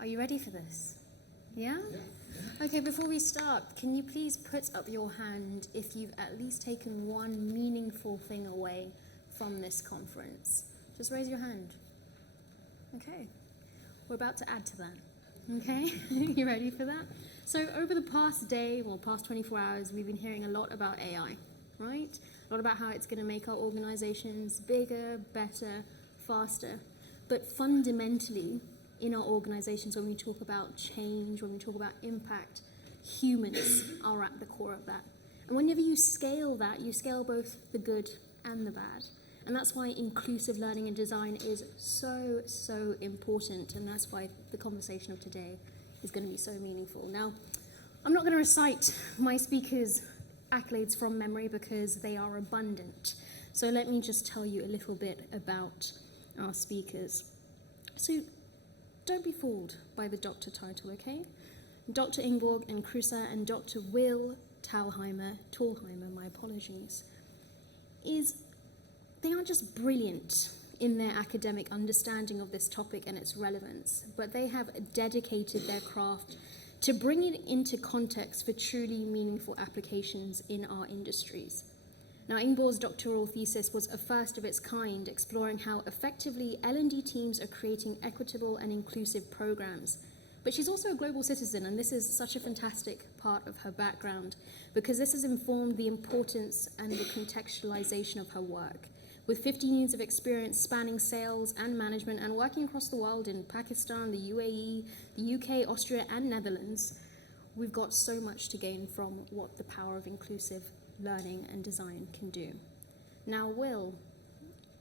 Are you ready for this? Yeah? Okay, before we start, can you please put up your hand if you've at least taken one meaningful thing away from this conference? Just raise your hand. Okay. We're about to add to that. Okay? You ready for that? So over the past day, well, past 24 hours, we've been hearing a lot about AI, right? A lot about how it's going to make our organizations bigger, better, faster. But fundamentally, in our organizations, when we talk about change, when we talk about impact, humans are at the core of that. And whenever you scale that, you scale both the good and the bad. And that's why inclusive learning and design is so, so important. And that's why the conversation of today is going to be so meaningful. Now, I'm not going to recite my speakers' accolades from memory because they are abundant. So let me just tell you a little bit about our speakers. So don't be fooled by the doctor title, okay? Dr. Ingeborg and Krusser and Dr. Will Thalheimer, my apologies, they aren't just brilliant in their academic understanding of this topic and its relevance, but they have dedicated their craft to bring it into context for truly meaningful applications in our industries. Now, Ingeborg's doctoral thesis was a first of its kind, exploring how effectively L&D teams are creating equitable and inclusive programs. But she's also a global citizen, and this is such a fantastic part of her background, because this has informed the importance and the contextualization of her work. With 15 years of experience spanning sales and management and working across the world in Pakistan, the UAE, the UK, Austria, and Netherlands, we've got so much to gain from what the power of inclusive learning and design can do. Now, Will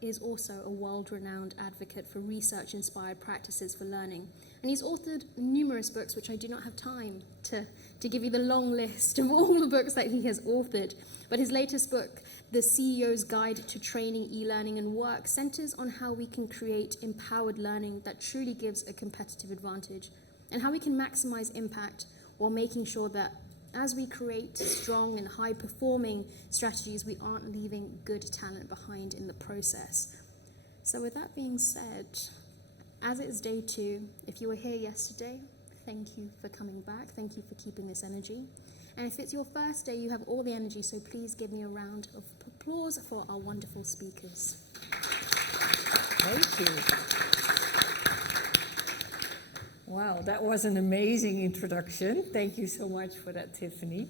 is also a world-renowned advocate for research-inspired practices for learning, and he's authored numerous books, which I do not have time to give you the long list of all the books that he has authored. But his latest book, The CEO's Guide to Training, E-Learning and Work, centers on how we can create empowered learning that truly gives a competitive advantage, and how we can maximize impact while making sure that as we create strong and high-performing strategies, we aren't leaving good talent behind in the process. So with that being said, as it is day 2, if you were here yesterday, thank you for coming back. Thank you for keeping this energy. And if it's your first day, you have all the energy, so please give me a round of applause for our wonderful speakers. Thank you. Wow, that was an amazing introduction. Thank you so much for that, Tiffany.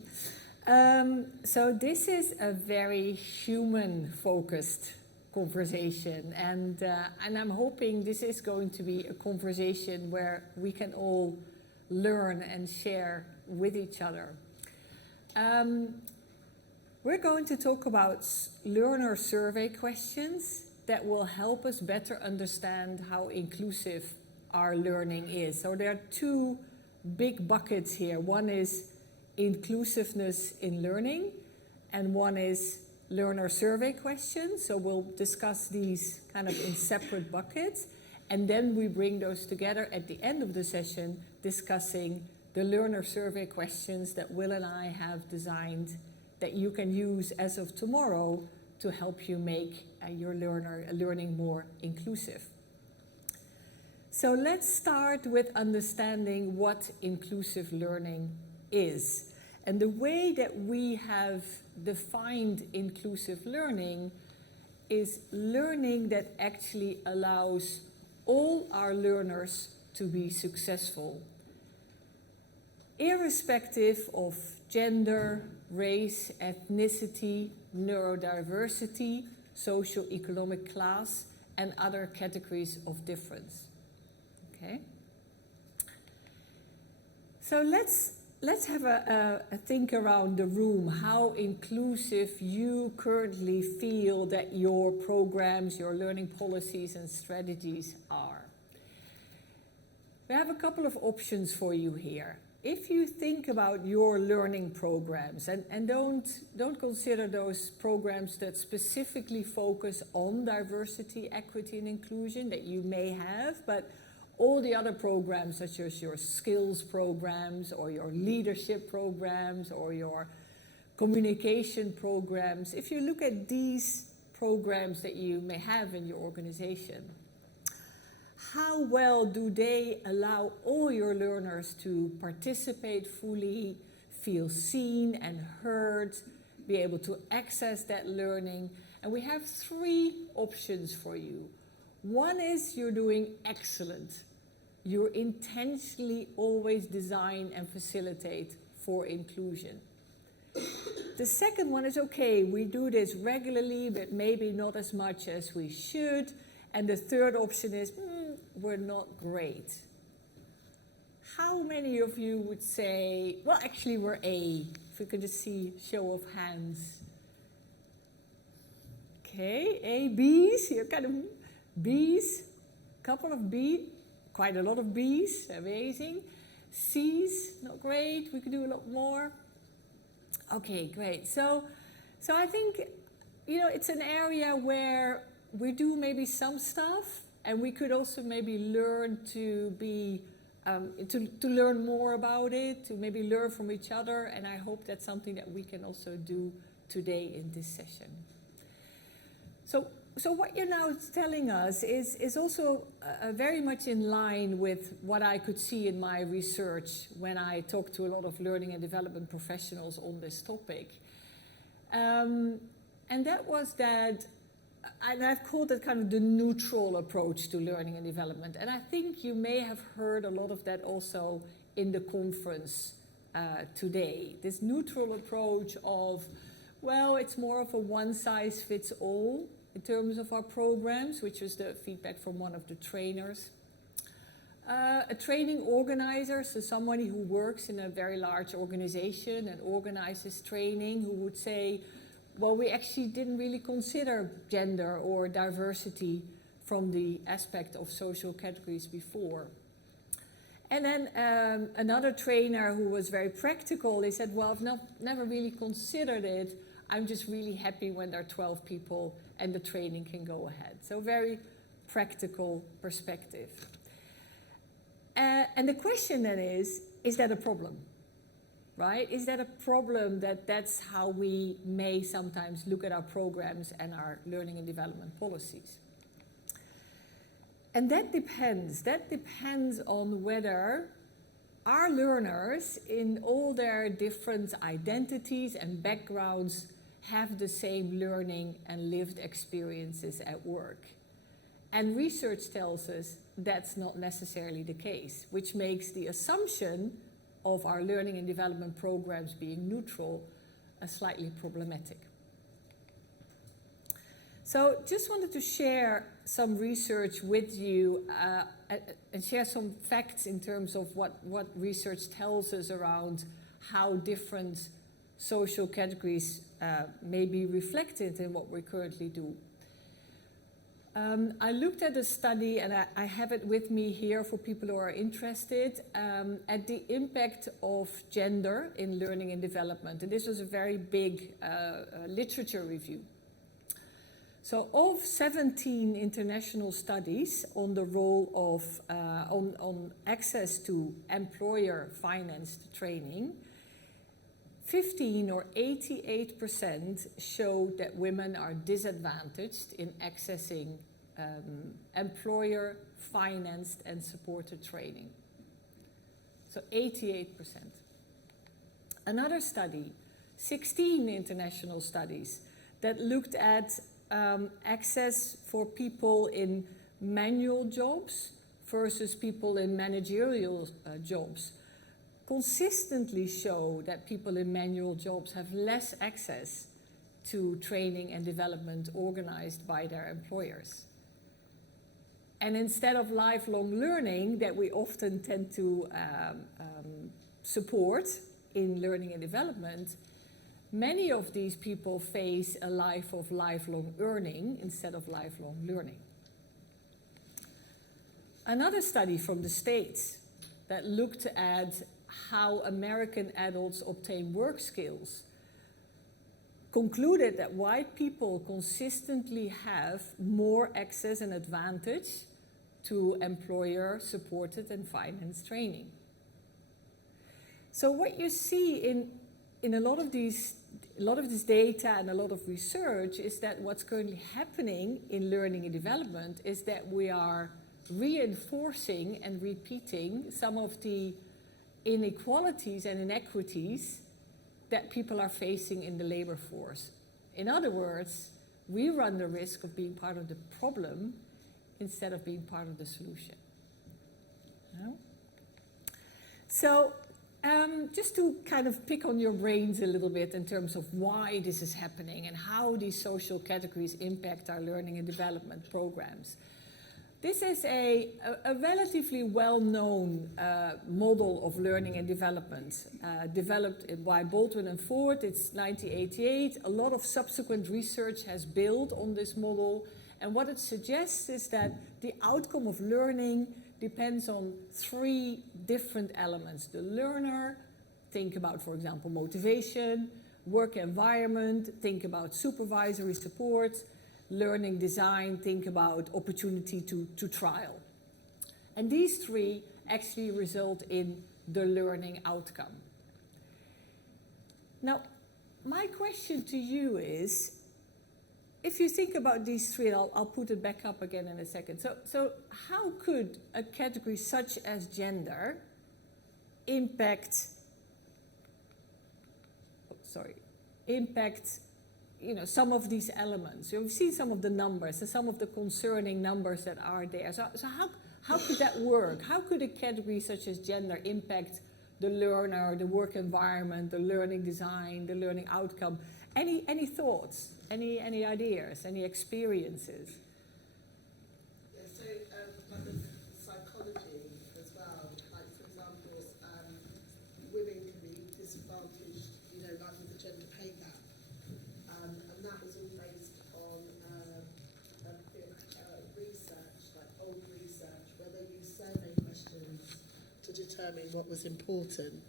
So this is a very human-focused conversation, and I'm hoping this is going to be a conversation where we can all learn and share with each other. We're going to talk about learner survey questions that will help us better understand how inclusive our learning is. So there are 2 big buckets here. One is inclusiveness in learning, and one is learner survey questions. So we'll discuss these kind of in separate buckets, and then we bring those together at the end of the session, discussing the learner survey questions that Will and I have designed that you can use as of tomorrow to help you make your learning more inclusive. So let's start with understanding what inclusive learning is. And the way that we have defined inclusive learning is learning that actually allows all our learners to be successful, irrespective of gender, race, ethnicity, neurodiversity, socioeconomic class, and other categories of difference. Okay. So let's have a think around the room how inclusive you currently feel that your programs, your learning policies and strategies are. We have a couple of options for you here. If you think about your learning programs, and don't consider those programs that specifically focus on diversity, equity and inclusion that you may have, but all the other programs, such as your skills programs or your leadership programs or your communication programs, if you look at these programs that you may have in your organization, How well do they allow all your learners to participate fully, feel seen and heard, be able to access that learning? And we have 3 options for you. One is you're doing excellent. You intentionally always design and facilitate for inclusion. The second one is, okay, we do this regularly, but maybe not as much as we should. And the third option is, we're not great. How many of you would say, well, actually we're A? If we could just see show of hands. Okay, A, Bs, you're kind of Bs, couple of B, quite a lot of Bs, amazing. Cs, not great, we could do a lot more. Okay, great. So I think, it's an area where we do maybe some stuff, and we could also maybe learn to be, to learn more about it, to maybe learn from each other, and I hope that's something that we can also do today in this session. So what you're now telling us is also very much in line with what I could see in my research when I talked to a lot of learning and development professionals on this topic. And that was that, and I've called it kind of the neutral approach to learning and development. And I think you may have heard a lot of that also in the conference today. This neutral approach of, well, it's more of a one-size-fits-all in terms of our programs, which was the feedback from one of the trainers. A training organizer, so somebody who works in a very large organization and organizes training, who would say, well, we actually didn't really consider gender or diversity from the aspect of social categories before. And then another trainer who was very practical, they said, well, I've never really considered it. I'm just really happy when there are 12 people and the training can go ahead. So very practical perspective. And the question then is that a problem? Right? Is that a problem that's how we may sometimes look at our programs and our learning and development policies? And that depends on whether our learners in all their different identities and backgrounds have the same learning and lived experiences at work. And research tells us that's not necessarily the case, which makes the assumption of our learning and development programs being neutral slightly problematic. So just wanted to share some research with you and share some facts in terms of what research tells us around how different social categories may be reflected in what we currently do. I looked at a study, and I have it with me here for people who are interested, at the impact of gender in learning and development. And this was a very big literature review. So of 17 international studies on the role of, on access to employer-financed training, 15 or 88% showed that women are disadvantaged in accessing employer-financed and supported training. So 88%. Another study, 16 international studies that looked at access for people in manual jobs versus people in managerial jobs, consistently show that people in manual jobs have less access to training and development organized by their employers. And instead of lifelong learning that we often tend to support in learning and development, many of these people face a life of lifelong earning instead of lifelong learning. Another study from the States that looked at how American adults obtain work skills concluded that white people consistently have more access and advantage to employer-supported and financed training. So what you see in a lot of this data and a lot of research is that what's currently happening in learning and development is that we are reinforcing and repeating some of the inequalities and inequities that people are facing in the labor force. In other words, we run the risk of being part of the problem instead of being part of the solution. No? So, just to kind of pick on your brains a little bit in terms of why this is happening and how these social categories impact our learning and development programs. This is a relatively well-known model of learning and development, developed by Baldwin and Ford. It's 1988. A lot of subsequent research has built on this model, and what it suggests is that the outcome of learning depends on three different elements. The learner, think about, for example, motivation; work environment, think about supervisory support; learning design, think about opportunity to trial. And these three actually result in the learning outcome. Now, my question to you is, if you think about these three, I'll put it back up again in a second. So how could a category such as gender impact some of these elements? You've seen some of the numbers and some of the concerning numbers that are there. So how could that work? How could a category such as gender impact the learner, the work environment, the learning design, the learning outcome? Any thoughts? Any ideas? Any experiences? Yeah, so like the psychology as well. Like for example, women can be disadvantaged, like with the gender pay gap, and that was all based on a bit research, like old research, where they used survey questions to determine what was important.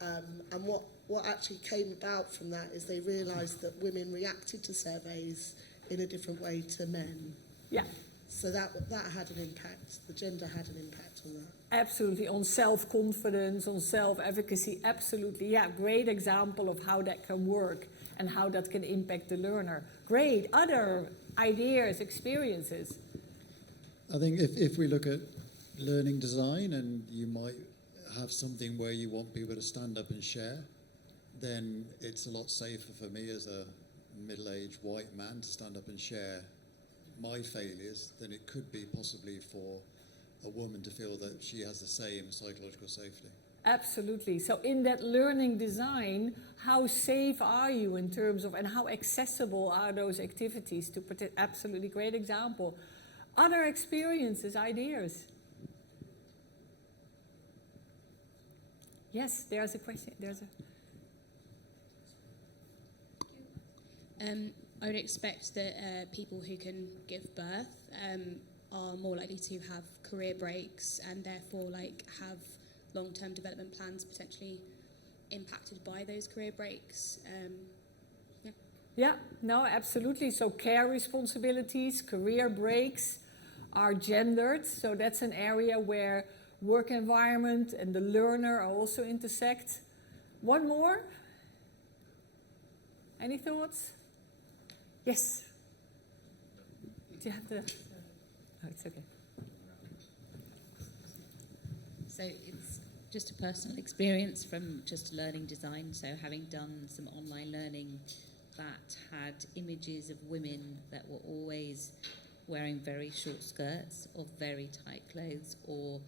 And what actually came about from that is they realised that women reacted to surveys in a different way to men. Yeah. So that had an impact. The gender had an impact on that. Absolutely, on self-confidence, on self-efficacy, absolutely. Yeah, great example of how that can work and how that can impact the learner. Great. Other ideas, experiences? I think if we look at learning design, and you might have something where you want people to stand up and share, then it's a lot safer for me as a middle-aged white man to stand up and share my failures than it could be possibly for a woman to feel that she has the same psychological safety. Absolutely. So in that learning design, how safe are you in terms of, and how accessible are those activities to absolutely great example. Other experiences, ideas? Yes, there's a question. I would expect that people who can give birth are more likely to have career breaks and therefore have long-term development plans potentially impacted by those career breaks. Yeah, no, absolutely. So care responsibilities, career breaks are gendered. So that's an area where work environment and the learner also intersect. One more? Any thoughts? Yes. Do you have the... Oh, it's okay. So it's just a personal experience from just learning design. So having done some online learning that had images of women that were always wearing very short skirts or very tight clothes, or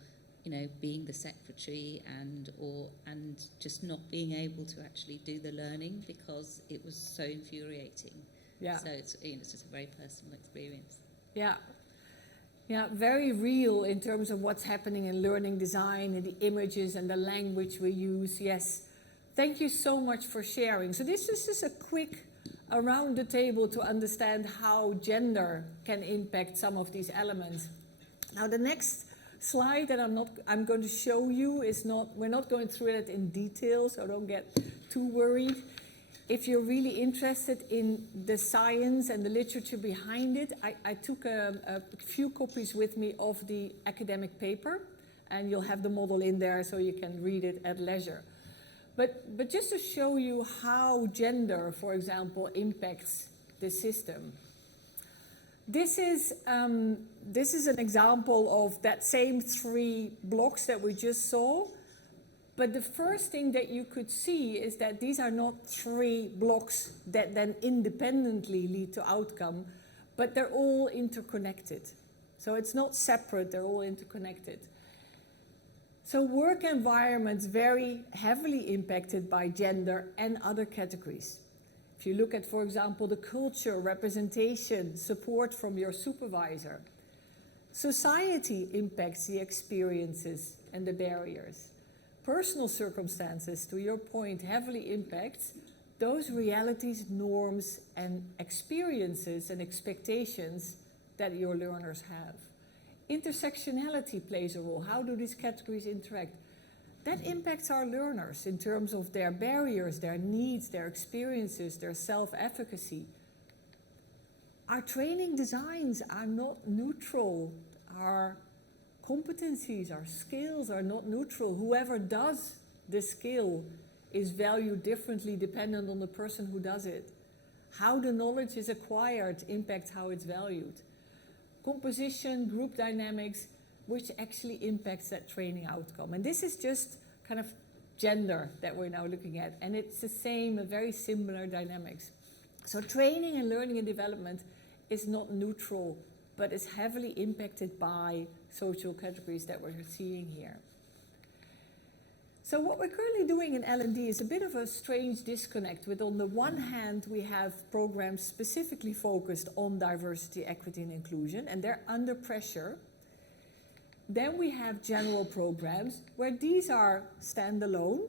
being the secretary and just not being able to actually do the learning because it was so infuriating. Yeah. So it's just a very personal experience. Yeah. Yeah, very real in terms of what's happening in learning design and the images and the language we use. Yes. Thank you so much for sharing. So this is just a quick around the table to understand how gender can impact some of these elements. Now the next slide that I'm going to show you we're not going through it in detail, so don't get too worried. If you're really interested in the science and the literature behind it, I took a few copies with me of the academic paper, and you'll have the model in there so you can read it at leisure. But just to show you how gender, for example, impacts the system. This is an example of that same 3 blocks that we just saw. But the first thing that you could see is that these are not 3 blocks that then independently lead to outcome, but they're all interconnected. So it's not separate, they're all interconnected. So work environments very heavily impacted by gender and other categories. If you look at, for example, the culture, representation, support from your supervisor. Society impacts the experiences and the barriers. Personal circumstances, to your point, heavily impacts those realities, norms, and experiences and expectations that your learners have. Intersectionality plays a role. How do these categories interact? That impacts our learners in terms of their barriers, their needs, their experiences, their self-efficacy. Our training designs are not neutral. Our competencies, our skills are not neutral. Whoever does the skill is valued differently dependent on the person who does it. How the knowledge is acquired impacts how it's valued. Composition, group dynamics, which actually impacts that training outcome. And this is just kind of gender that we're now looking at. And it's the same, a very similar dynamics. So training and learning and development is not neutral, but is heavily impacted by social categories that we're seeing here. So what we're currently doing in L&D is a bit of a strange disconnect with, on the one hand, we have programs specifically focused on diversity, equity, and inclusion, and they're under pressure. Then we have general programs where these are standalone.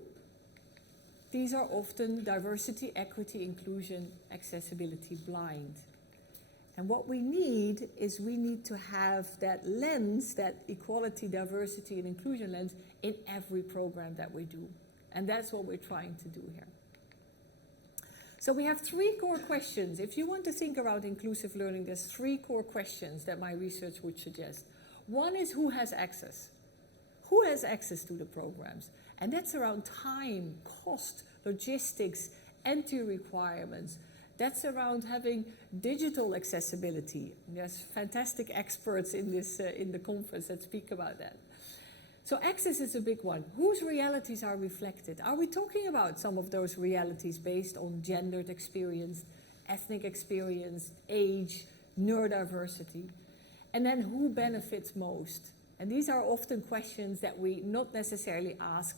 These are often diversity, equity, inclusion, accessibility blind. And what we need is we need to have that lens, that equality, diversity, and inclusion lens in every program that we do. And that's what we're trying to do here. So we have 3 core questions. If you want to think about inclusive learning, there's 3 core questions that my research would suggest. One is, who has access? Who has access to the programs? And that's around time, cost, logistics, entry requirements. That's around having digital accessibility. There's fantastic experts in this in the conference that speak about that. So access is a big one. Whose realities are reflected? Are we talking about some of those realities based on gendered experience, ethnic experience, age, neurodiversity? And then who benefits most? And these are often questions that we not necessarily ask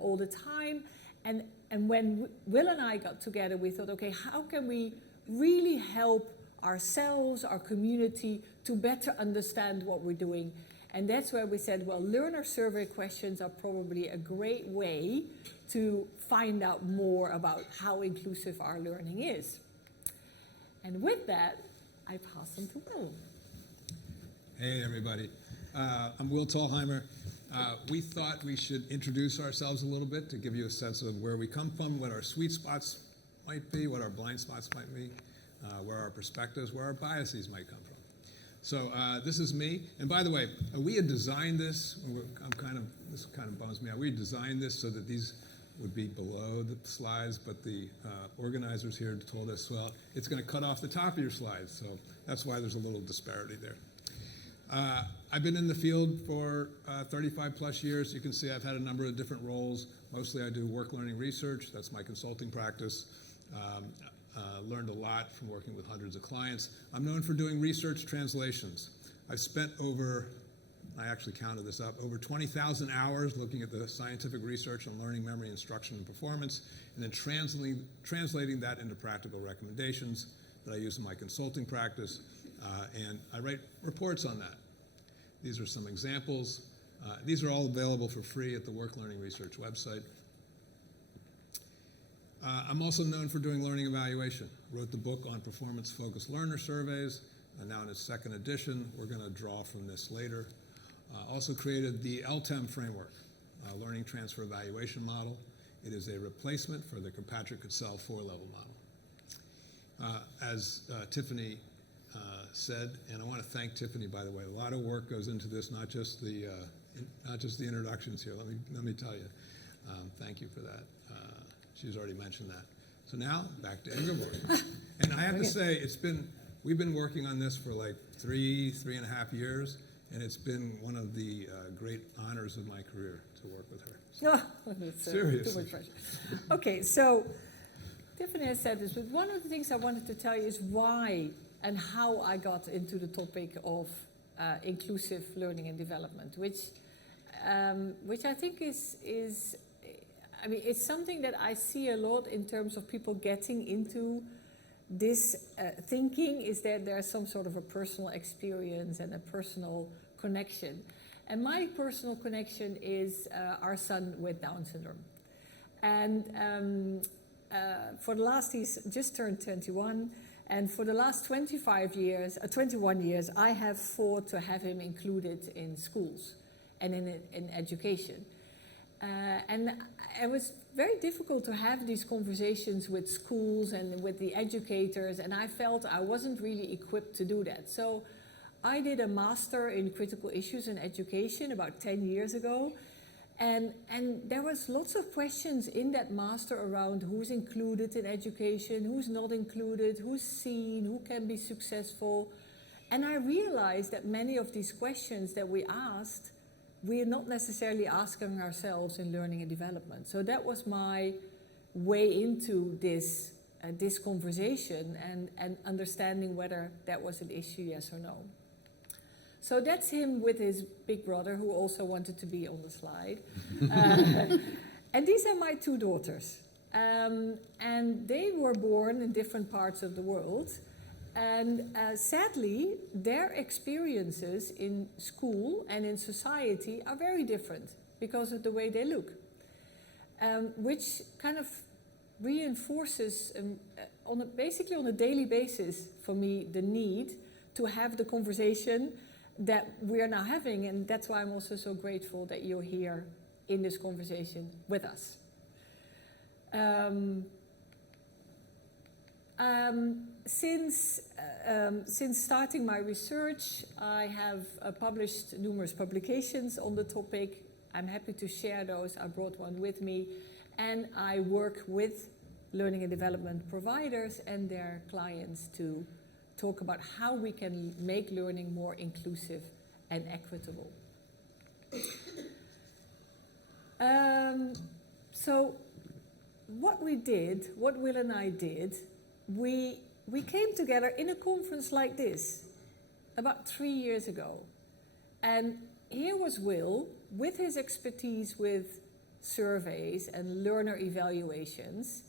all the time. And when Will and I got together, we thought, okay, how can we really help ourselves, our community, to better understand what we're doing? And that's where we said, well, learner survey questions are probably a great way to find out more about how inclusive our learning is. And with that, I pass them to Will. Hey, everybody. I'm Will Tallheimer. We thought we should introduce ourselves a little bit to give you a sense of where we come from, what our sweet spots might be, what our blind spots might be, where our perspectives, where our biases might come from. So this is me. And by the way, we had designed this. This kind of bums me out. We had designed this so that these would be below the slides, but the organizers here told us, well, it's going to cut off the top of your slides. So that's why there's a little disparity there. I've been in the field for 35 plus years. You can see I've had a number of different roles. Mostly I do work learning research. That's my consulting practice. Learned a lot from working with hundreds of clients. I'm known for doing research translations. I've spent I actually counted this up, over 20,000 hours looking at the scientific research on learning, memory, instruction, and performance, and then translating that into practical recommendations that I use in my consulting practice. And I write reports on that. These are some examples. These are all available for free at the Work Learning Research website. I'm also known for doing learning evaluation. Wrote the book on performance-focused learner surveys, now in its 2nd edition. We're going to draw from this later. Also created the LTEM framework, Learning Transfer Evaluation Model. It is a replacement for the Kirkpatrick-Cassell 4-level model. As Tiffany said, and I want to thank Tiffany, by the way. A lot of work goes into this, not just the introductions here. Let me tell you, thank you for that. She's already mentioned that. So now back to Ingeborg, and I have to say it's been we've been working on this for like 3.5 years, and it's been one of the great honors of my career to work with her. So, That's, seriously. too much pressure. Okay, so Tiffany has said this, but one of the things I wanted to tell you is why and how I got into the topic of inclusive learning and development, which I think is I mean, it's something that I see a lot in terms of people getting into this thinking, is that there's some sort of a personal experience and a personal connection. And my personal connection is our son with Down syndrome. And for the last, he's just turned 21, and for the last 21 years, I have fought to have him included in schools and in education. And it was very difficult to have these conversations with schools and with the educators, and I felt I wasn't really equipped to do that. So I did a master in critical issues in education about 10 years ago, and there was lots of questions in that master around who's included in education, who's not included, who's seen, who can be successful. And I realized that many of these questions that we asked, we're not necessarily asking ourselves in learning and development. So that was my way into this conversation and understanding whether that was an issue, yes or no. So that's him with his big brother, who also wanted to be on the slide. And these are my two daughters. And they were born in different parts of the world. And sadly, their experiences in school and in society are very different because of the way they look, which kind of reinforces, basically on a daily basis for me, the need to have the conversation that we are now having. And that's why I'm also so grateful that you're here in this conversation with us. Since starting my research, I have published numerous publications on the topic. I'm happy to share those. I brought one with me. And I work with learning and development providers and their clients to talk about how we can make learning more inclusive and equitable. So what Will and I did, we came together in a conference like this about 3 years ago. And here was Will with his expertise with surveys and learner evaluations.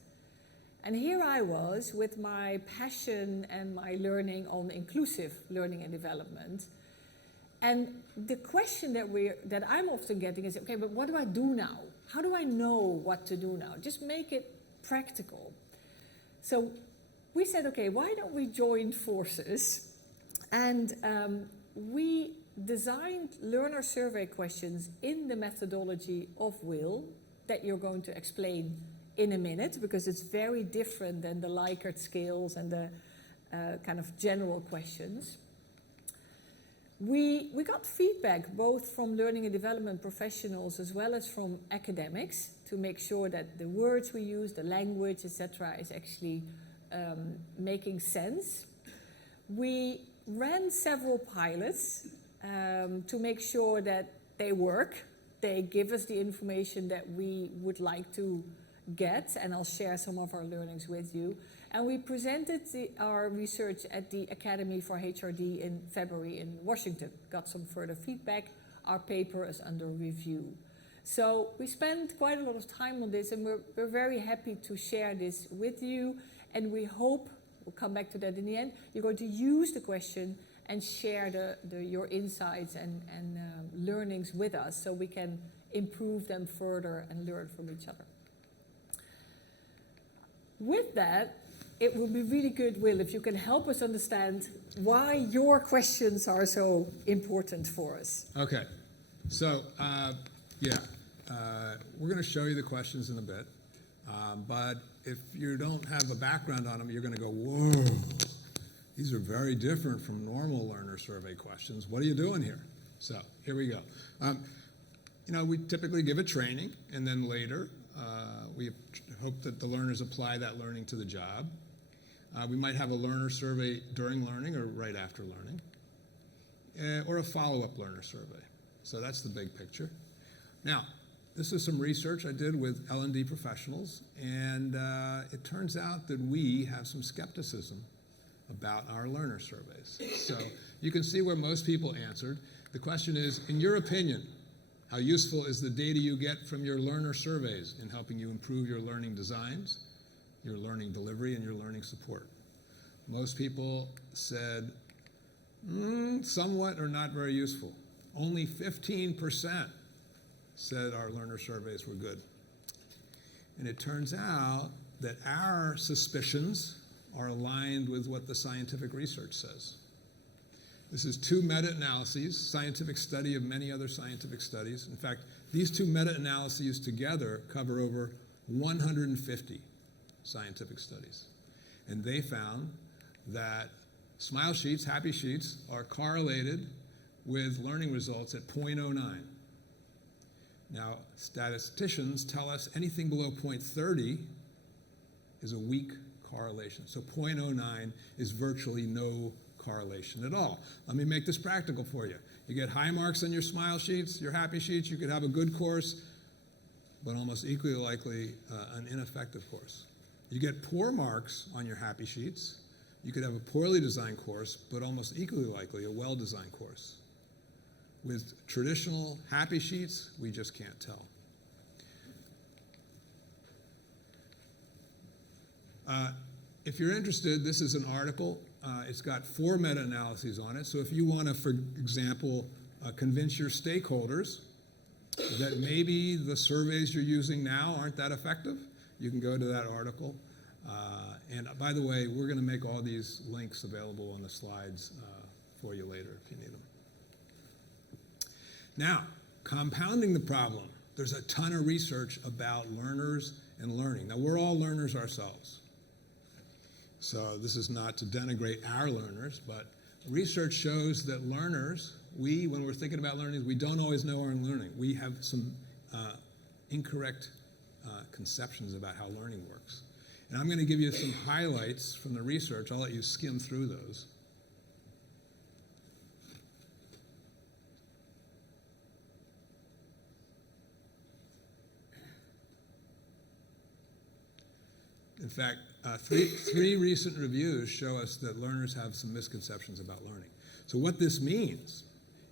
And here I was with my passion and my learning on inclusive learning and development. And the question that I'm often getting is, okay, but what do I do now? How do I know what to do now? Just make it practical. So we said, okay, why don't we join forces? And we designed learner survey questions in the methodology of Will that you're going to explain in a minute, because it's very different than the Likert scales and the kind of general questions. We got feedback both from learning and development professionals as well as from academics to make sure that the words we use, the language, etc., is actually making sense. We ran several pilots to make sure that they work. They give us the information that we would like to get, and I'll share some of our learnings with you. And we presented our research at the Academy for HRD in February in Washington. Got some further feedback. Our paper is under review. So we spent quite a lot of time on this, and we're very happy to share this with you. And we hope, we'll come back to that in the end, you're going to use the question and share your insights and learnings with us so we can improve them further and learn from each other. With that, it would be really good, Will, if you can help us understand why your questions are so important for us. Okay. So, we're going to show you the questions in a bit. But if you don't have a background on them, you're going to go, whoa, these are very different from normal learner survey questions. What are you doing here? So here we go. We typically give a training, and then later we hope that the learners apply that learning to the job. We might have a learner survey during learning or right after learning, or a follow-up learner survey. So that's the big picture. Now, this is some research I did with L&D professionals, and it turns out that we have some skepticism about our learner surveys. So you can see where most people answered. The question is, in your opinion, how useful is the data you get from your learner surveys in helping you improve your learning designs, your learning delivery, and your learning support? Most people said, somewhat or not very useful. Only 15% said our learner surveys were good. And it turns out that our suspicions are aligned with what the scientific research says. This is 2 meta-analyses, scientific study of many other scientific studies. In fact, these 2 meta-analyses together cover over 150 scientific studies. And they found that smile sheets, happy sheets, are correlated with learning results at 0.09. Now, statisticians tell us anything below 0.30 is a weak correlation. So 0.09 is virtually no correlation at all. Let me make this practical for you. You get high marks on your smile sheets, your happy sheets, you could have a good course, but almost equally likely an ineffective course. You get poor marks on your happy sheets, you could have a poorly designed course, but almost equally likely a well-designed course. With traditional happy sheets, we just can't tell. If you're interested, this is an article. It's got 4 meta-analyses on it. So if you want to, for example, convince your stakeholders that maybe the surveys you're using now aren't that effective, you can go to that article. And by the way, we're going to make all these links available on the slides for you later if you need them. Now, compounding the problem, there's a ton of research about learners and learning. Now, we're all learners ourselves. So this is not to denigrate our learners, but research shows that learners, when we're thinking about learning, we don't always know our learning. We have some incorrect conceptions about how learning works. And I'm going to give you some highlights from the research. I'll let you skim through those. In fact, three recent reviews show us that learners have some misconceptions about learning. So what this means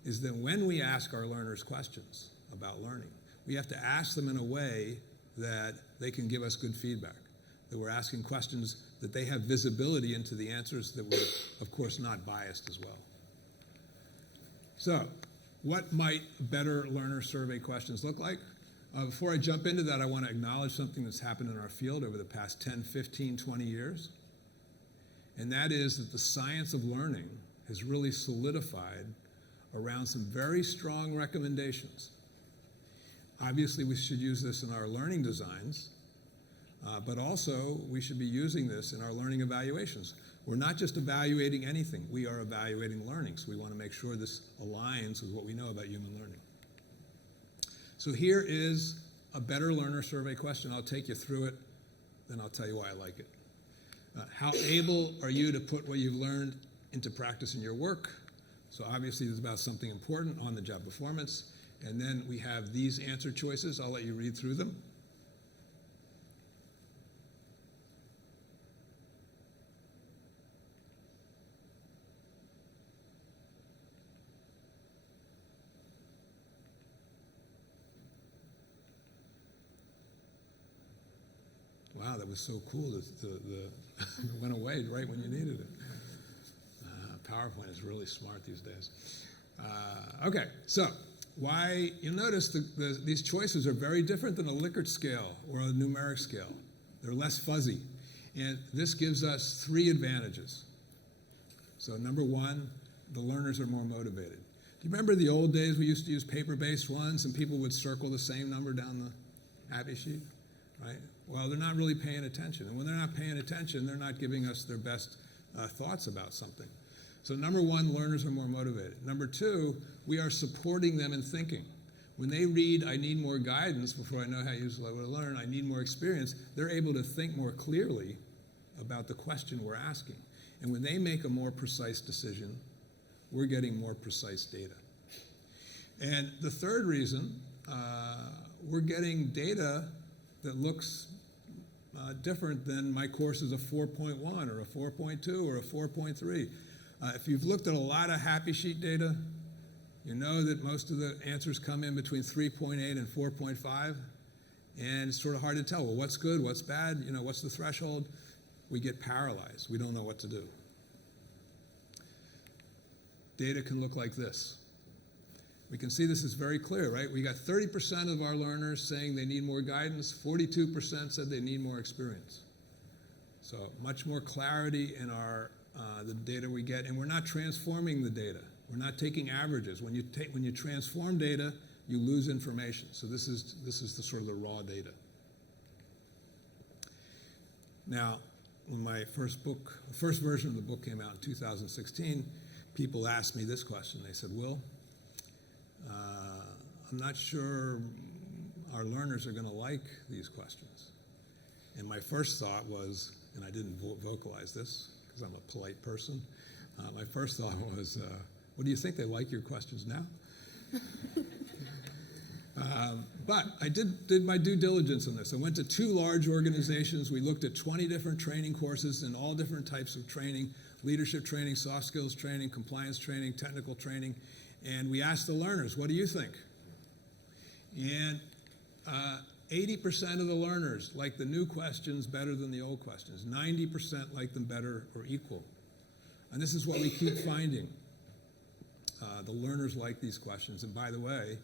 is that when we ask our learners questions about learning, we have to ask them in a way that they can give us good feedback, that we're asking questions that they have visibility into the answers, that we're, of course, not biased as well. So what might better learner survey questions look like? Before I jump into that, I want to acknowledge something that's happened in our field over the past 10, 15, 20 years. And that is that the science of learning has really solidified around some very strong recommendations. Obviously, we should use this in our learning designs, but also we should be using this in our learning evaluations. We're not just evaluating anything, we are evaluating learning, so we want to make sure this aligns with what we know about human learning. So here is a better learner survey question. I'll take you through it, then I'll tell you why I like it. How able are you to put what you've learned into practice in your work? So obviously it's about something important, on-the-job performance. And then we have these answer choices. I'll let you read through them. Wow, that was so cool. It went away right when you needed it. PowerPoint is really smart these days. Okay, so you'll notice these choices are very different than a Likert scale or a numeric scale. They're less fuzzy. And this gives us 3 advantages. So number 1, the learners are more motivated. Do you remember the old days we used to use paper-based ones and people would circle the same number down the happy sheet, right? Well, they're not really paying attention. And when they're not paying attention, they're not giving us their best thoughts about something. So number 1, learners are more motivated. Number 2, we are supporting them in thinking. When they read, I need more guidance before I know how to use what I learn, I need more experience, they're able to think more clearly about the question we're asking. And when they make a more precise decision, we're getting more precise data. And the third reason, we're getting data that looks different than my course is a 4.1 or a 4.2 or a 4.3. If you've looked at a lot of Happy Sheet data, you know that most of the answers come in between 3.8 and 4.5, and it's sort of hard to tell, well, what's good, what's bad, you know, what's the threshold? We get paralyzed. We don't know what to do. Data can look like this. We can see this is very clear, right? We got 30% of our learners saying they need more guidance, 42% said they need more experience. So much more clarity in our the data we get, and we're not transforming the data. We're not taking averages. When you transform data, you lose information. So this is the sort of the raw data. Now, when my first version of the book came out in 2016, people asked me this question. They said, Will, I'm not sure our learners are going to like these questions. And my first thought was, and I didn't vocalize this because I'm a polite person, my first thought was, what do you think, they like your questions now? But I did my due diligence on this. I went to 2 large organizations. We looked at 20 different training courses and all different types of training, leadership training, soft skills training, compliance training, technical training. And we asked the learners, what do you think? And 80% of the learners like the new questions better than the old questions. 90% like them better or equal. And this is what we keep finding. The learners like these questions. And by the way,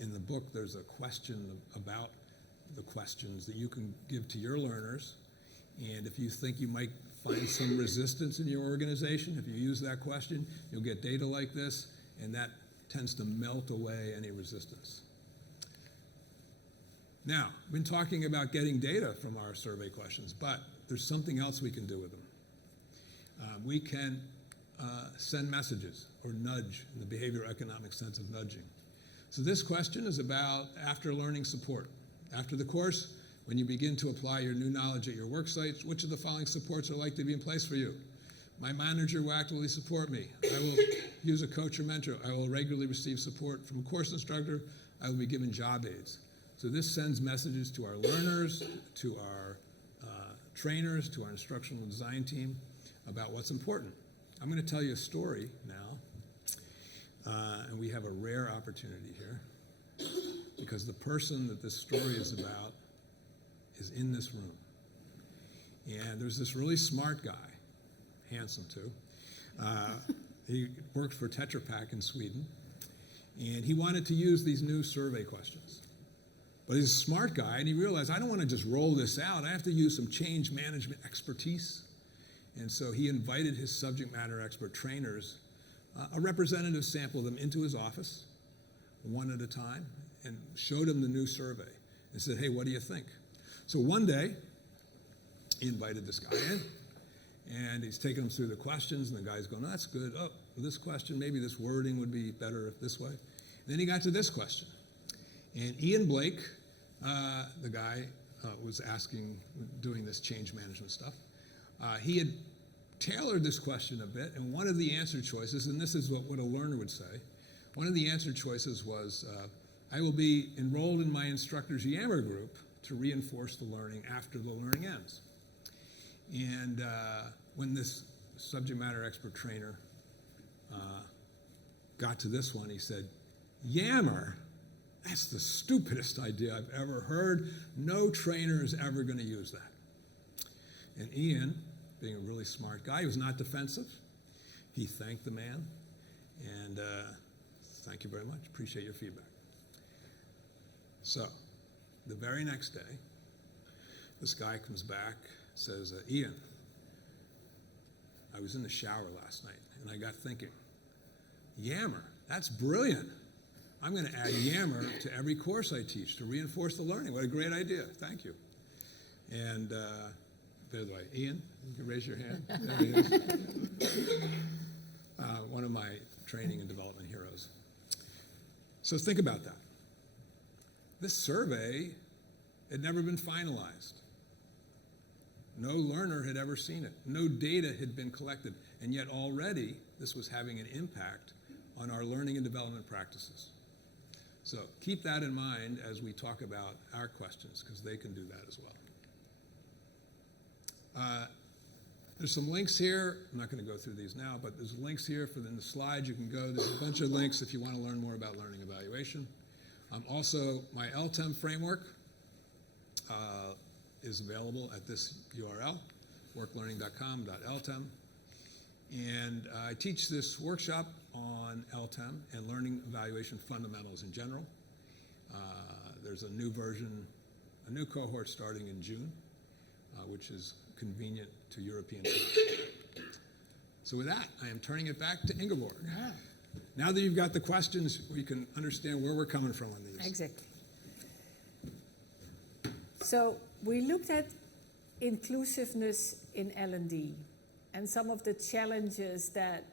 in the book, there's a question about the questions that you can give to your learners. And if you think you might find some resistance in your organization, if you use that question, you'll get data like this, and that tends to melt away any resistance. Now, I've been talking about getting data from our survey questions, but there's something else we can do with them. We can send messages or nudge in the behavioral economic sense of nudging. So this question is about after learning support. After the course, when you begin to apply your new knowledge at your work sites, which of the following supports are likely to be in place for you? My manager will actively support me. I will use a coach or mentor. I will regularly receive support from a course instructor. I will be given job aids. So this sends messages to our learners, to our trainers, to our instructional design team about what's important. I'm going to tell you a story now, and we have a rare opportunity here because the person that this story is about is in this room. And there's this really smart guy, handsome too. He works for Tetra Pak in Sweden, and he wanted to use these new survey questions. But he's a smart guy, and he realized, I don't want to just roll this out. I have to use some change management expertise. And so he invited his subject matter expert trainers, a representative sample them into his office, one at a time, and showed him the new survey and said, hey, what do you think? So one day, he invited this guy in, and he's taking him through the questions, and the guy's going, oh, that's good. Oh, well, this question, maybe this wording would be better if this way. And then he got to this question. And Ian Blake, the guy was doing this change management stuff. He had tailored this question a bit, and one of the answer choices, and this is what a learner would say, one of the answer choices was, I will be enrolled in my instructor's Yammer group to reinforce the learning after the learning ends. And when this subject matter expert trainer got to this one, he said, Yammer? That's the stupidest idea I've ever heard. No trainer is ever going to use that. And Ian, being a really smart guy, he was not defensive. He thanked the man, and thank you very much. Appreciate your feedback. So, the very next day, this guy comes back, says, Ian, I was in the shower last night, and I got thinking, Yammer, that's brilliant. I'm going to add Yammer to every course I teach to reinforce the learning. What a great idea. Thank you. And by the way, Ian, you can raise your hand. There he is. One of my training and development heroes. So think about that. This survey had never been finalized. No learner had ever seen it. No data had been collected. And yet already this was having an impact on our learning and development practices. So keep that in mind as we talk about our questions, because they can do that as well. There's some links here. I'm not going to go through these now, but there's links here in the slides. You can go. There's a bunch of links if you want to learn more about learning evaluation. Also, my LTEM framework is available at this URL, worklearning.com/LTEM. And I teach this workshop on LTEM and learning evaluation fundamentals in general. There's a new version, a new cohort starting in June, which is convenient to European time. So with that, I am turning it back to Ingeborg. Yeah. Now that you've got the questions, we can understand where we're coming from on these. Exactly. So we looked at inclusiveness in L&D and some of the challenges that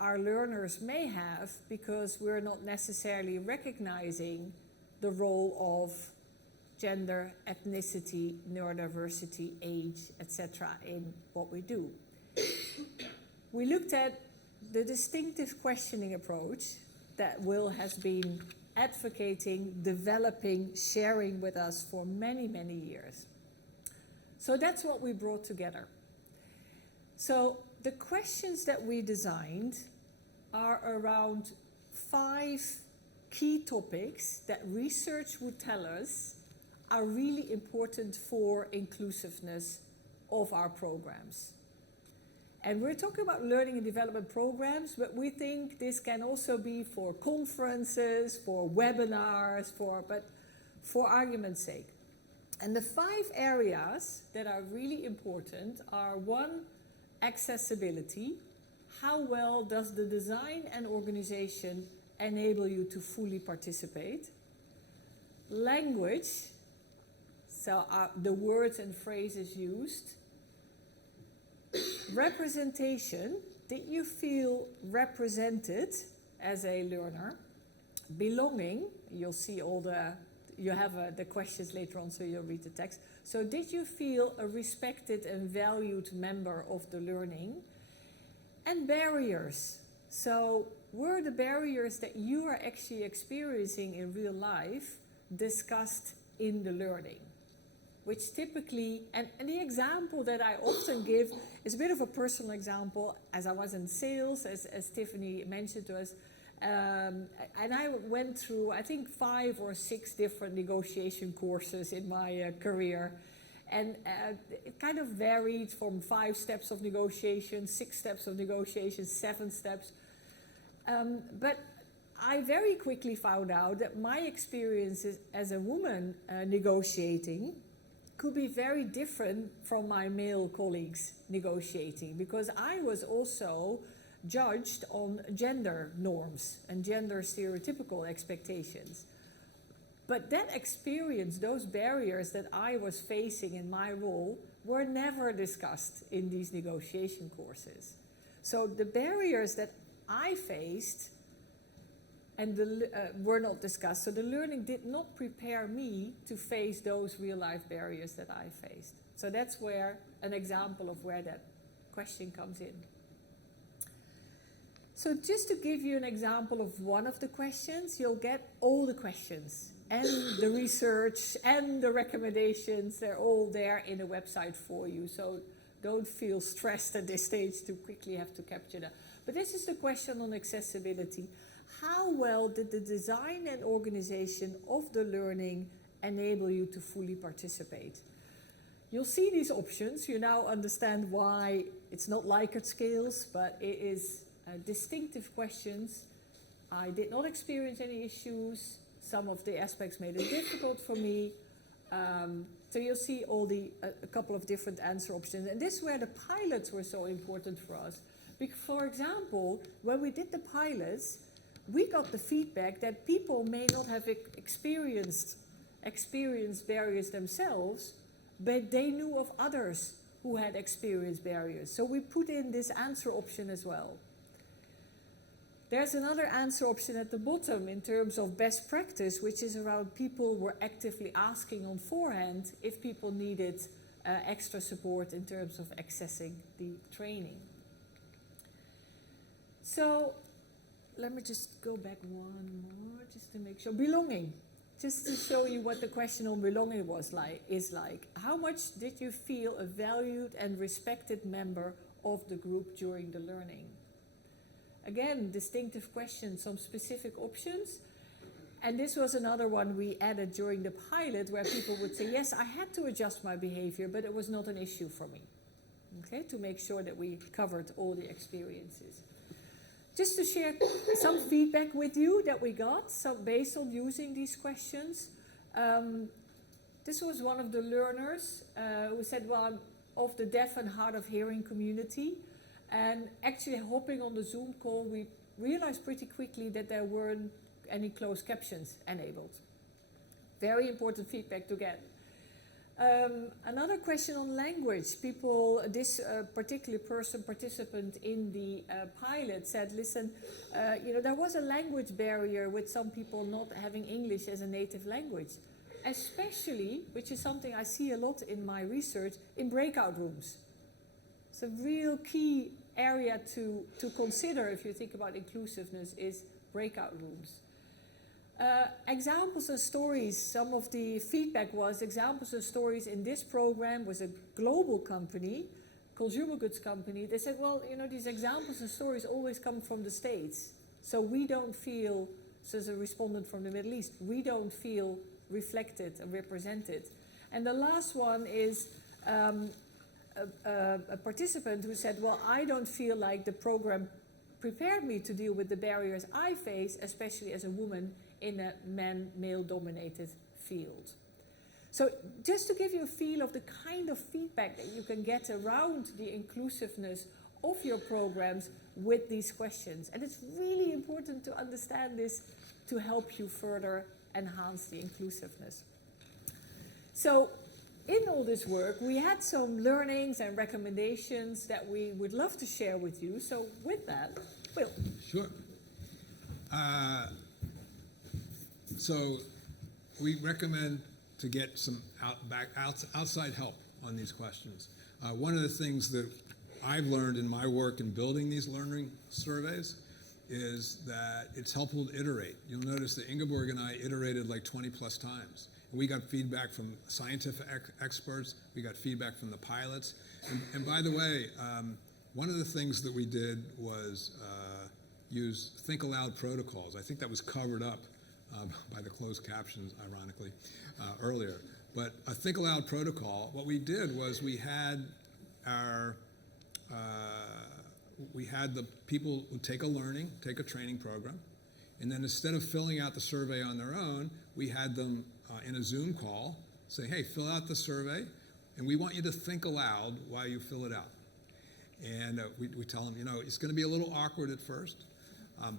our learners may have because we're not necessarily recognizing the role of gender, ethnicity, neurodiversity, age, etc. in what we do. We looked at the distinctive questioning approach that Will has been advocating, developing, sharing with us for many, many years. So that's what we brought together. So the questions that we designed are around 5 key topics that research would tell us are really important for inclusiveness of our programs. And we're talking about learning and development programs, but we think this can also be for conferences, for webinars, but for argument's sake. And the 5 areas that are really important are 1, accessibility. How well does the design and organization enable you to fully participate? Language, so the words and phrases used. Representation, did you feel represented as a learner? Belonging, you'll see you have the questions later on, so you'll read the text. So did you feel a respected and valued member of the learning? And barriers. So were the barriers that you are actually experiencing in real life discussed in the learning? Which typically, and the example that I often give is a bit of a personal example. As I was in sales, as Tiffany mentioned to us, and I went through, I think, 5 or 6 different negotiation courses in my career. And it kind of varied from 5 steps of negotiation, 6 steps of negotiation, 7 steps. But I very quickly found out that my experiences as a woman negotiating could be very different from my male colleagues negotiating, because I was also judged on gender norms and gender stereotypical expectations. But that experience, those barriers that I was facing in my role, were never discussed in these negotiation courses. So the barriers that I faced and were not discussed. So the learning did not prepare me to face those real-life barriers that I faced. So that's where an example of where that question comes in. So just to give you an example of one of the questions, you'll get all the questions and the research and the recommendations. They're all there in a website for you. So don't feel stressed at this stage to quickly have to capture that. But this is the question on accessibility. How well did the design and organization of the learning enable you to fully participate? You'll see these options. You now understand why it's not Likert scales, but it is distinctive questions. I did not experience any issues. Some of the aspects made it difficult for me. So you'll see a couple of different answer options. And this is where the pilots were so important for us. For example, when we did the pilots, we got the feedback that people may not have experienced barriers themselves, but they knew of others who had experienced barriers. So we put in this answer option as well. There's another answer option at the bottom in terms of best practice, which is around people were actively asking on forehand if people needed extra support in terms of accessing the training. So let me just go back one more just to make sure. Belonging. Just to show you what the question on belonging is like. How much did you feel a valued and respected member of the group during the learning? Again, distinctive questions, some specific options. And this was another one we added during the pilot where people would say, yes, I had to adjust my behavior, but it was not an issue for me. Okay, to make sure that we covered all the experiences. Just to share some feedback with you that we got, so based on using these questions. This was one of the learners who said, well, I'm of the deaf and hard of hearing community. And actually hopping on the Zoom call, we realized pretty quickly that there weren't any closed captions enabled. Very important feedback to get. Another question on language. This particular participant in the pilot said, listen, there was a language barrier with some people not having English as a native language, especially, which is something I see a lot in my research, in breakout rooms. It's a real key area to consider if you think about inclusiveness is breakout rooms. Examples and stories, some of the feedback was examples and stories in this program was a global company, consumer goods company. They said, well, these examples and stories always come from the States. So we don't feel, so as a respondent from the Middle East, we don't feel reflected and represented. And the last one is a participant who said, well, I don't feel like the program prepared me to deal with the barriers I face, especially as a woman in a male-dominated field. So just to give you a feel of the kind of feedback that you can get around the inclusiveness of your programs with these questions. And it's really important to understand this to help you further enhance the inclusiveness. So in all this work, we had some learnings and recommendations that we would love to share with you. So with that, Will. Sure. So we recommend to get some outside help on these questions. One of the things that I've learned in my work in building these learning surveys is that it's helpful to iterate. You'll notice that Ingeborg and I iterated like 20 plus times. And we got feedback from scientific experts, we got feedback from the pilots. And by the way, one of the things that we did was use think aloud protocols. I think that was covered up by the closed captions, ironically, earlier. But a think aloud protocol, what we did was we had the people who take a training program, and then instead of filling out the survey on their own, we had them in a Zoom call say, hey, fill out the survey, and we want you to think aloud while you fill it out. And we tell them, it's going to be a little awkward at first,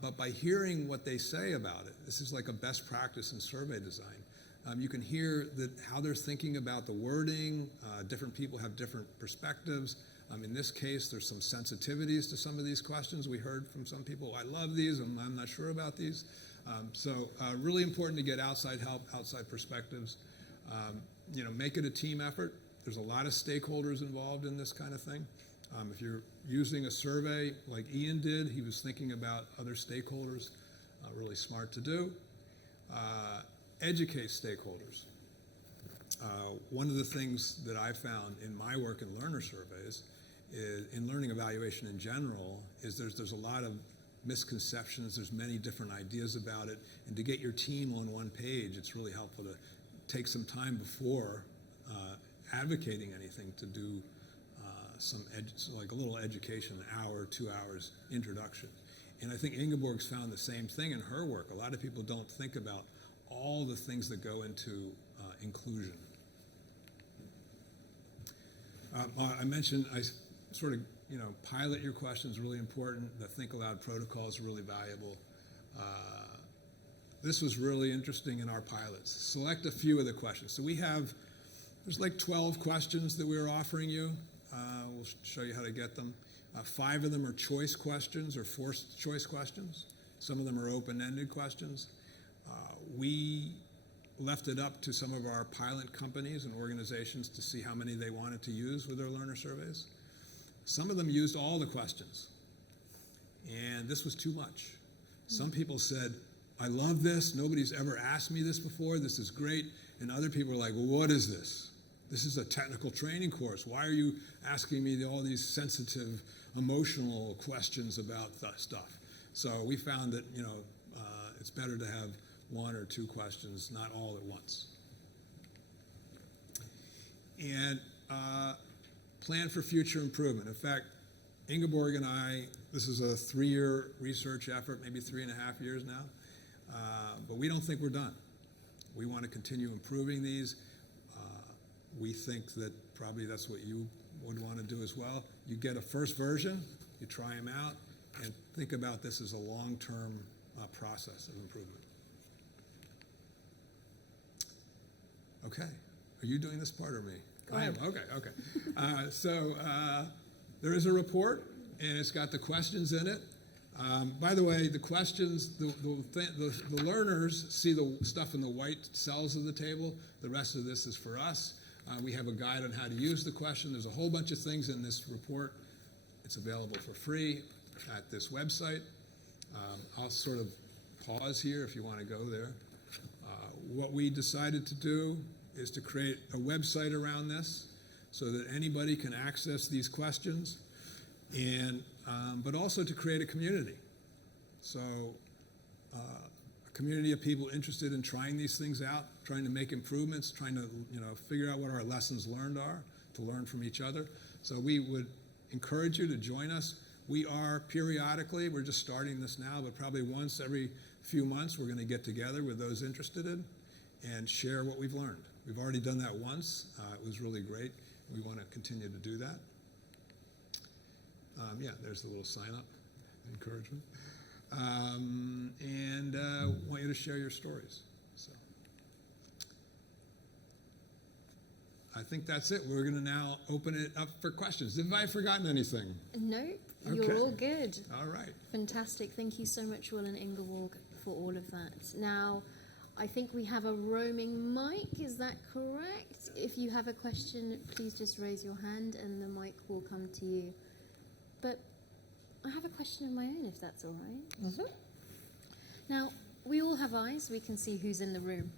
but by hearing what they say about it, this is like a best practice in survey design. You can hear how they're thinking about the wording. Different people have different perspectives. In this case, there's some sensitivities to some of these questions. We heard from some people, I love these, I'm not sure about these. So really important to get outside help, outside perspectives. Make it a team effort. There's a lot of stakeholders involved in this kind of thing. If you're using a survey like Ian did, he was thinking about other stakeholders, really smart to do. Educate stakeholders. One of the things that I found in my work in learner surveys, in learning evaluation in general, is there's a lot of misconceptions, there's many different ideas about it, and to get your team on one page, it's really helpful to take some time before advocating anything to do like a little education, an hour, 2 hours introduction. And I think Ingeborg's found the same thing in her work. A lot of people don't think about all the things that go into inclusion. I mentioned, pilot your questions, really important. The Think Aloud protocol is really valuable. This was really interesting in our pilots. Select a few of the questions. So there's like 12 questions that we're offering you. We'll show you how to get them. 5 of them are choice questions or forced choice questions. Some of them are open-ended questions. We left it up to some of our pilot companies and organizations to see how many they wanted to use with their learner surveys. Some of them used all the questions, and this was too much. Some people said, I love this, nobody's ever asked me this before, this is great, and other people were like, well, what is this? This is a technical training course. Why are you asking me all these sensitive, emotional questions about stuff? So we found that, it's better to have one or two questions, not all at once. And plan for future improvement. In fact, Ingeborg and I, this is a 3-year research effort, maybe 3.5 years now, but we don't think we're done. We want to continue improving these. We think that probably that's what you would want to do as well. You get a first version, you try them out, and think about this as a long-term process of improvement. Okay, are you doing this part or me? I am, okay. So there is a report, and it's got the questions in it. By the way, the questions, the learners see the stuff in the white cells of the table. The rest of this is for us. We have a guide on how to use the question. There's a whole bunch of things in this report. It's available for free at this website. I'll sort of pause here if you want to go there. What we decided to do is to create a website around this so that anybody can access these questions, and but also to create a community. So a community of people interested in trying these things out, trying to make improvements, trying to figure out what our lessons learned are, to learn from each other. So we would encourage you to join us. We are periodically, we're just starting this now, but probably once every few months we're going to get together with those interested in and share what we've learned. We've already done that once. It was really great. We want to continue to do that. Yeah, there's the little sign up, encouragement. And want you to share your stories. So I think that's it. We're going to now open it up for questions. Have I forgotten anything? No, Okay. you're all good. All right. Fantastic. Thank you so much, Will and Ingeborg, for all of that. Now, I think we have a roaming mic. Is that correct? If you have a question, please just raise your hand and the mic will come to you. But I have a question of my own, if that's all right. Mm-hmm. Now, we all have eyes. We can see who's in the room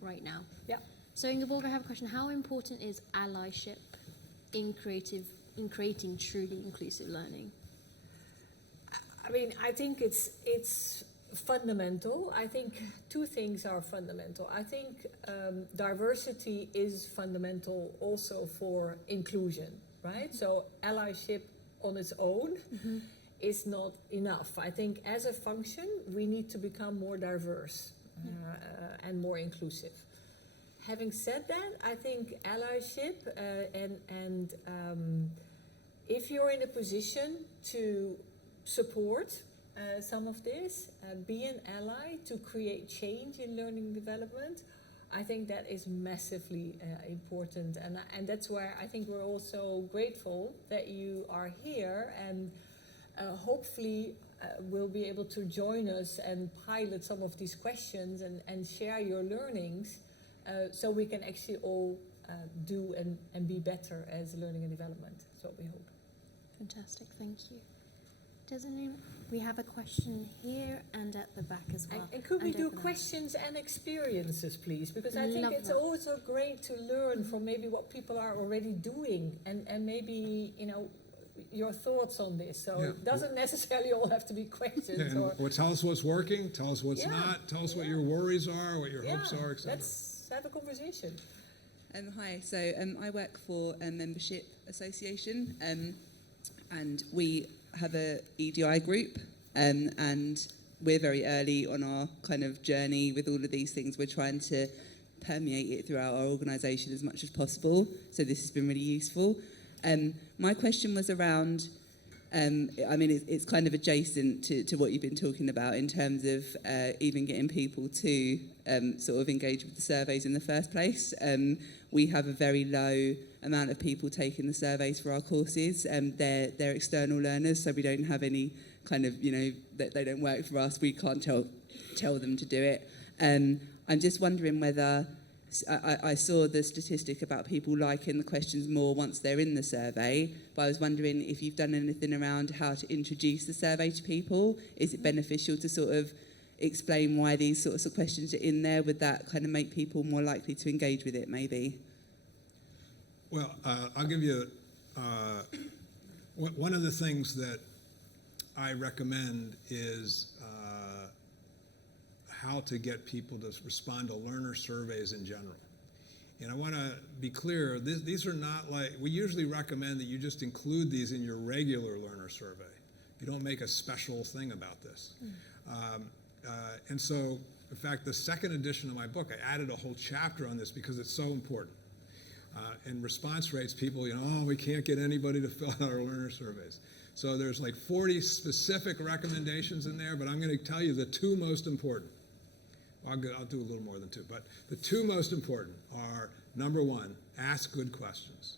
right now. Yeah. So, Ingeborg, I have a question. How important is allyship in creating truly inclusive learning? I mean, I think it's fundamental. I think two things are fundamental. I think diversity is fundamental also for inclusion, right? So allyship on its own is not enough. I think as a function, we need to become more diverse and more inclusive. Having said that, I think allyship and if you're in a position to support some of this, be an ally to create change in learning development, I think that is massively important. And that's why I think we're also grateful that you are here, and hopefully will be able to join us and pilot some of these questions and share your learnings so we can actually all do and be better as learning and development. That's what we hope. Fantastic, thank you. We have a question here and at the back as well. And could we do over there. questions and experiences, please? Because I think Love it's that. also great to learn from maybe what people are already doing and maybe, your thoughts on this. So Yeah. it doesn't necessarily all have to be questions. Or tell us what's working, tell us what's Yeah. not, tell us what your worries are, what your hopes are, etc. Let's have a conversation. Hi, so I work for a membership association, and we have a EDI group, and we're very early on our kind of journey with all of these things. We're trying to permeate it throughout our organisation as much as possible, so this has been really useful. My question was around, it's kind of adjacent to what you've been talking about in terms of even getting people to sort of engage with the surveys in the first place. We have a very low amount of people taking the surveys for our courses. They're external learners, so we don't have any kind of, that they don't work for us. We can't tell them to do it. I'm just wondering whether, I saw the statistic about people liking the questions more once they're in the survey, but I was wondering if you've done anything around how to introduce the survey to people. Is it beneficial to sort of explain why these sorts of questions are in there? Would that kind of make people more likely to engage with it, maybe? Well, I'll give you one of the things that I recommend is how to get people to respond to learner surveys in general. And I want to be clear, these are not like, we usually recommend that you just include these in your regular learner survey. You don't make a special thing about this. And so, in fact, the second edition of my book, I added a whole chapter on this because it's so important. In response rates, people, oh, we can't get anybody to fill out our learner surveys. So there's like 40 specific recommendations in there, but I'm going to tell you the two most important. I'll do a little more than two, but the two most important are, number one, ask good questions.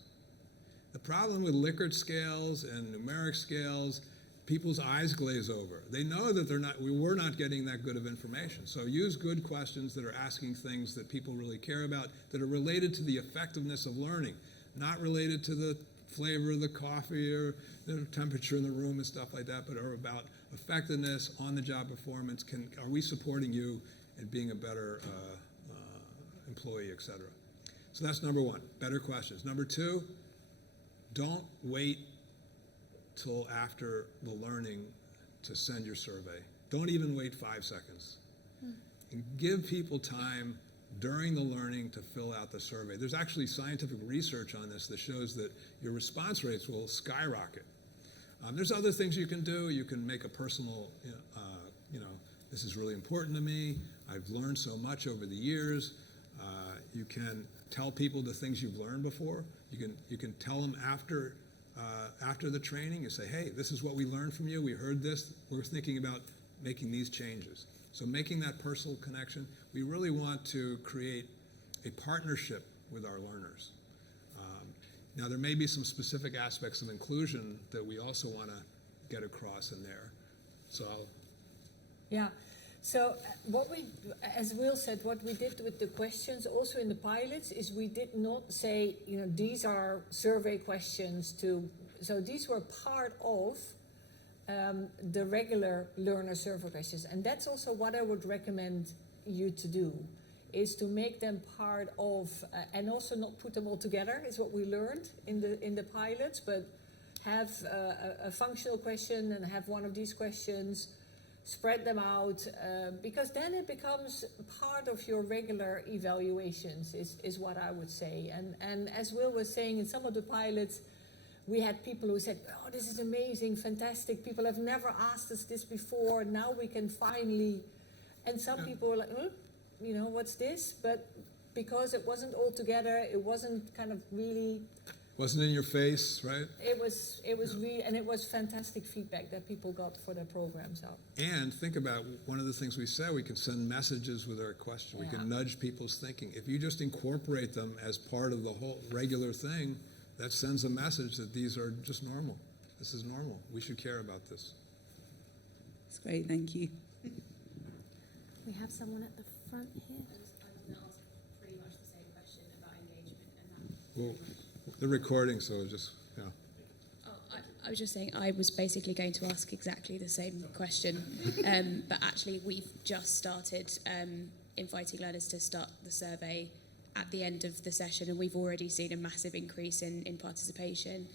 The problem with Likert scales and numeric scales, people's eyes glaze over. They know that we're not getting that good of information. So use good questions that are asking things that people really care about, that are related to the effectiveness of learning, not related to the flavor of the coffee or the temperature in the room and stuff like that, but are about effectiveness, on-the-job performance. Are we supporting you in being a better employee, et cetera? So that's number one, better questions. Number two, don't wait till after the learning to send your survey. Don't even wait 5 seconds. And give people time during the learning to fill out the survey. There's actually scientific research on this that shows that your response rates will skyrocket. There's other things you can do. You can make a personal, this is really important to me. I've learned so much over the years. You can tell people the things you've learned before. You can tell them after the training. You say, hey, this is what we learned from you. We heard this. We're thinking about making these changes. So making that personal connection, we really want to create a partnership with our learners. Now, there may be some specific aspects of inclusion that we also want to get across in there. So Yeah. So what we, as Will said, what we did with the questions also in the pilots is we did not say, these are survey questions so these were part of the regular learner survey questions. And that's also what I would recommend you to do, is to make them part of, and also not put them all together, is what we learned in the pilots, but have a functional question and have one of these questions, spread them out, because then it becomes part of your regular evaluations, is what I would say. And as Will was saying, in some of the pilots, we had people who said, oh, this is amazing, fantastic, people have never asked us this before, now we can finally, and some people were like, what's this? But because it wasn't all together, it wasn't kind of really... Wasn't in your face, right? It was really, and it was fantastic feedback that people got for their programs out. And think about one of the things we said, we can send messages with our question. Yeah. We can nudge people's thinking. If you just incorporate them as part of the whole regular thing, that sends a message that these are just normal. This is normal. We should care about this. That's great, thank you. We have someone at the front here. I'm going to ask pretty much the same question about engagement and that. Well, the recording, so just, yeah. Oh, I was just saying I was basically going to ask exactly the same question, but actually we've just started inviting learners to start the survey at the end of the session, and we've already seen a massive increase in participation.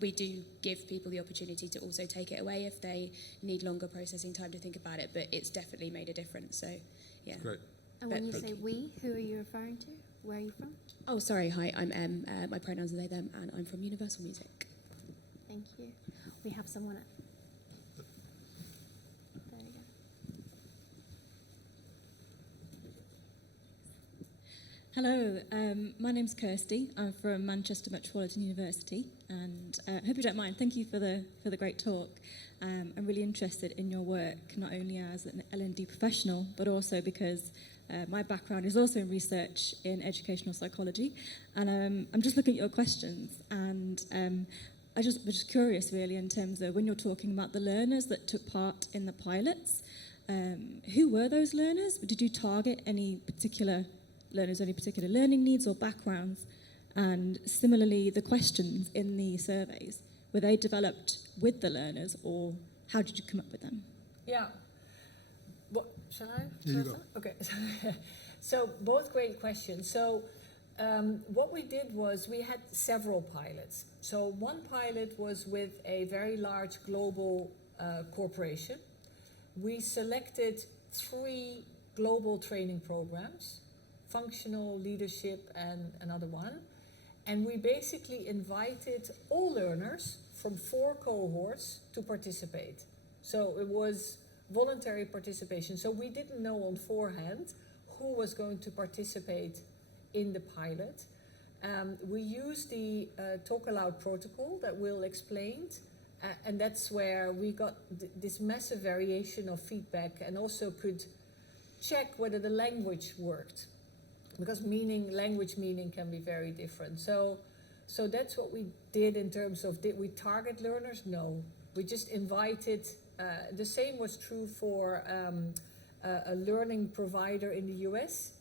We do give people the opportunity to also take it away if they need longer processing time to think about it, but it's definitely made a difference. So, yeah. Great. And when you say we, who are you referring to? Where are you from? Oh, sorry. Hi, I'm Em. My pronouns are they, them, and I'm from Universal Music. Thank you. We have someone at... There you go. Hello, my name's Kirsty. I'm from Manchester Metropolitan University, and I hope you don't mind. Thank you for the great talk. I'm really interested in your work, not only as an L&D professional, but also because my background is also in research in educational psychology, and I'm just looking at your questions, and I was just curious, really, in terms of when you're talking about the learners that took part in the pilots. who were those learners? Did you target any particular learners, any particular learning needs or backgrounds? And similarly, the questions in the surveys, were they developed with the learners, or how did you come up with them? Yeah. What, shall I? Yeah, you go. Okay. So both great questions. So what we did was we had several pilots. So one pilot was with a very large global corporation. We selected 3 global training programs, functional, leadership, and another one. And we basically invited all learners from 4 cohorts to participate. So it was voluntary participation. So we didn't know on forehand who was going to participate in the pilot. We used the Talk Aloud protocol that Will explained, and that's where we got this massive variation of feedback and also could check whether the language worked, because language meaning can be very different. So that's what we did in terms of, did we target learners? No, we just invited. The same was true for a learning provider in the US,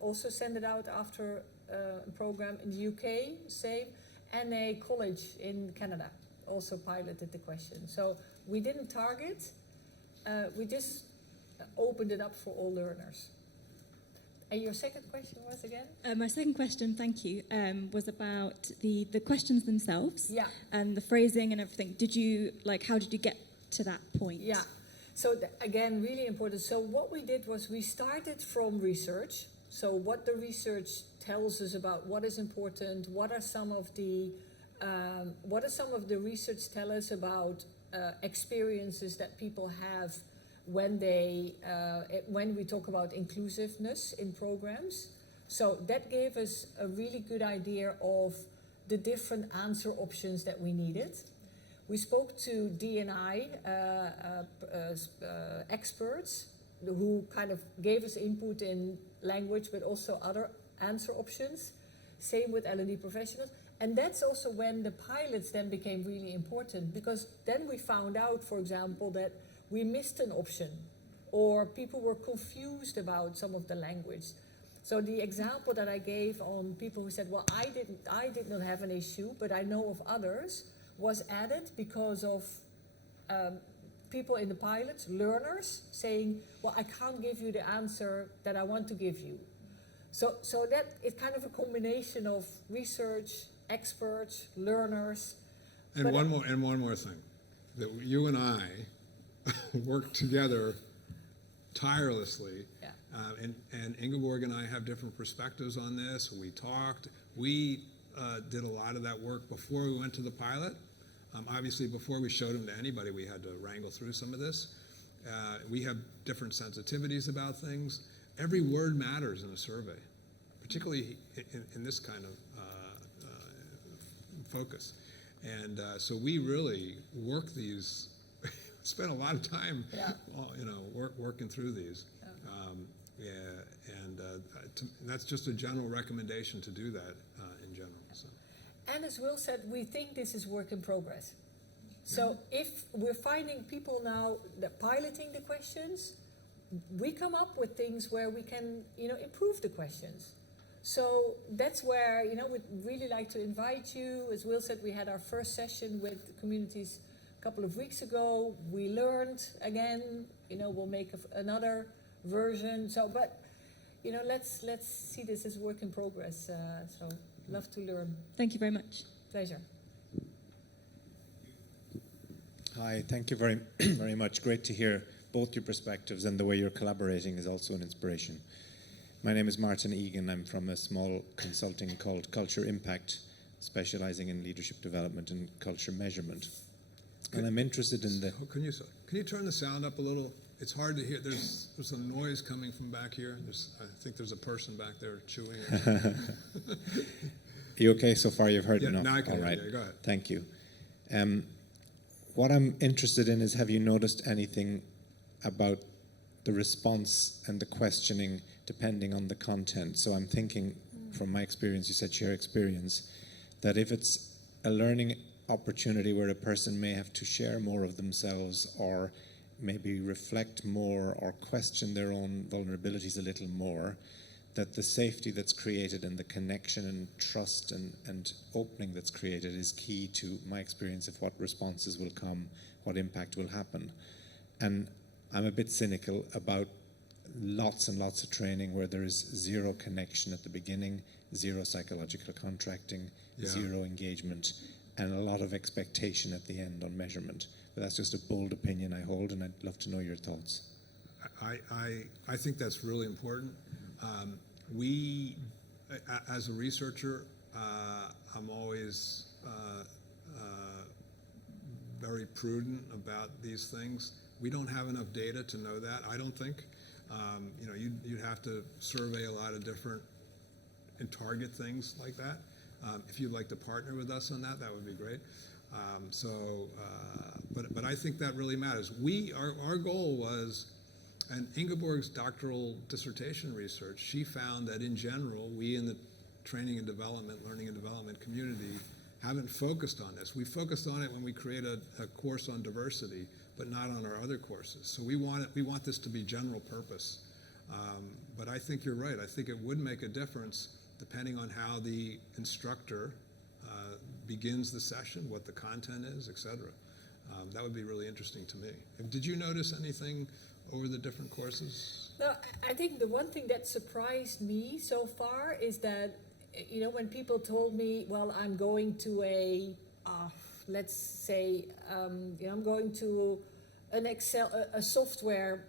also sent it out after a program in the UK, same, and a college in Canada also piloted the question. So we didn't target, we just opened it up for all learners. And your second question was again? My second question, thank you, was about the questions themselves. Yeah. And the phrasing and everything. How did you get to that point? Yeah. So again, really important. So what we did was we started from research. So what the research tells us about what is important, what are some of the research tell us about experiences that people have when we talk about inclusiveness in programs. So that gave us a really good idea of the different answer options that we needed. We spoke to D&I experts who kind of gave us input in language, but also other answer options. Same with L&D professionals. And that's also when the pilots then became really important, because then we found out, for example, that we missed an option or people were confused about some of the language. So the example that I gave on people who said, well, I did not have an issue, but I know of others, was added because of people in the pilots, learners, saying, well, I can't give you the answer that I want to give you. So that is kind of a combination of research, experts, learners. And one more thing, that you and I worked together tirelessly. Yeah. And Ingeborg and I have different perspectives on this. We talked. We did a lot of that work before we went to the pilot. Obviously, before we showed them to anybody, we had to wrangle through some of this. We have different sensitivities about things. Every word matters in a survey, particularly in this kind of focus. And so we really work these, spent a lot of time, working through these. That's just a general recommendation to do that in general. So. And as Will said, we think this is work in progress. So if we're finding people now that piloting the questions, we come up with things where we can, improve the questions. So that's where, we'd really like to invite you. As Will said, we had our first session with communities a couple of weeks ago. We learned again, we'll make another version. So, but, let's see this as work in progress. So love to learn. Thank you very much. Pleasure. Hi, thank you very, very much. Great to hear both your perspectives, and the way you're collaborating is also an inspiration. My name is Martin Egan. I'm from a small consulting called Culture Impact, specializing in leadership development and culture measurement. And I'm interested in the... Can you turn the sound up a little? It's hard to hear. There's some noise coming from back here. I think there's a person back there chewing. You okay so far? You've heard Yeah, enough? now I can All hear right. you. Go ahead. Thank you. What I'm interested in is, have you noticed anything about the response and the questioning depending on the content? So I'm thinking, from my experience, you said share experience, that if it's a learning opportunity where a person may have to share more of themselves, or maybe reflect more or question their own vulnerabilities a little more, that the safety that's created and the connection and trust and opening that's created is key to my experience of what responses will come, what impact will happen. And I'm a bit cynical about lots and lots of training where there is zero connection at the beginning, zero psychological contracting, zero engagement, and a lot of expectation at the end on measurement. But that's just a bold opinion I hold, and I'd love to know your thoughts. I think that's really important. We, as a researcher, I'm always very prudent about these things. We don't have enough data to know that, I don't think. You'd have to survey a lot of different and target things like that. If you'd like to partner with us on that, that would be great. But I think that really matters. Our goal was, and Ingeborg's doctoral dissertation research, she found that in general, we in the training and development, learning and development community haven't focused on this. We focused on it when we create a course on diversity, but not on our other courses. So we want this to be general purpose. But I think you're right. I think it would make a difference depending on how the instructor begins the session, what the content is, etc. That would be really interesting to me. Did you notice anything over the different courses? No, I think the one thing that surprised me so far is that, when people told me, well, I'm going to a, let's say, I'm going to an Excel, a software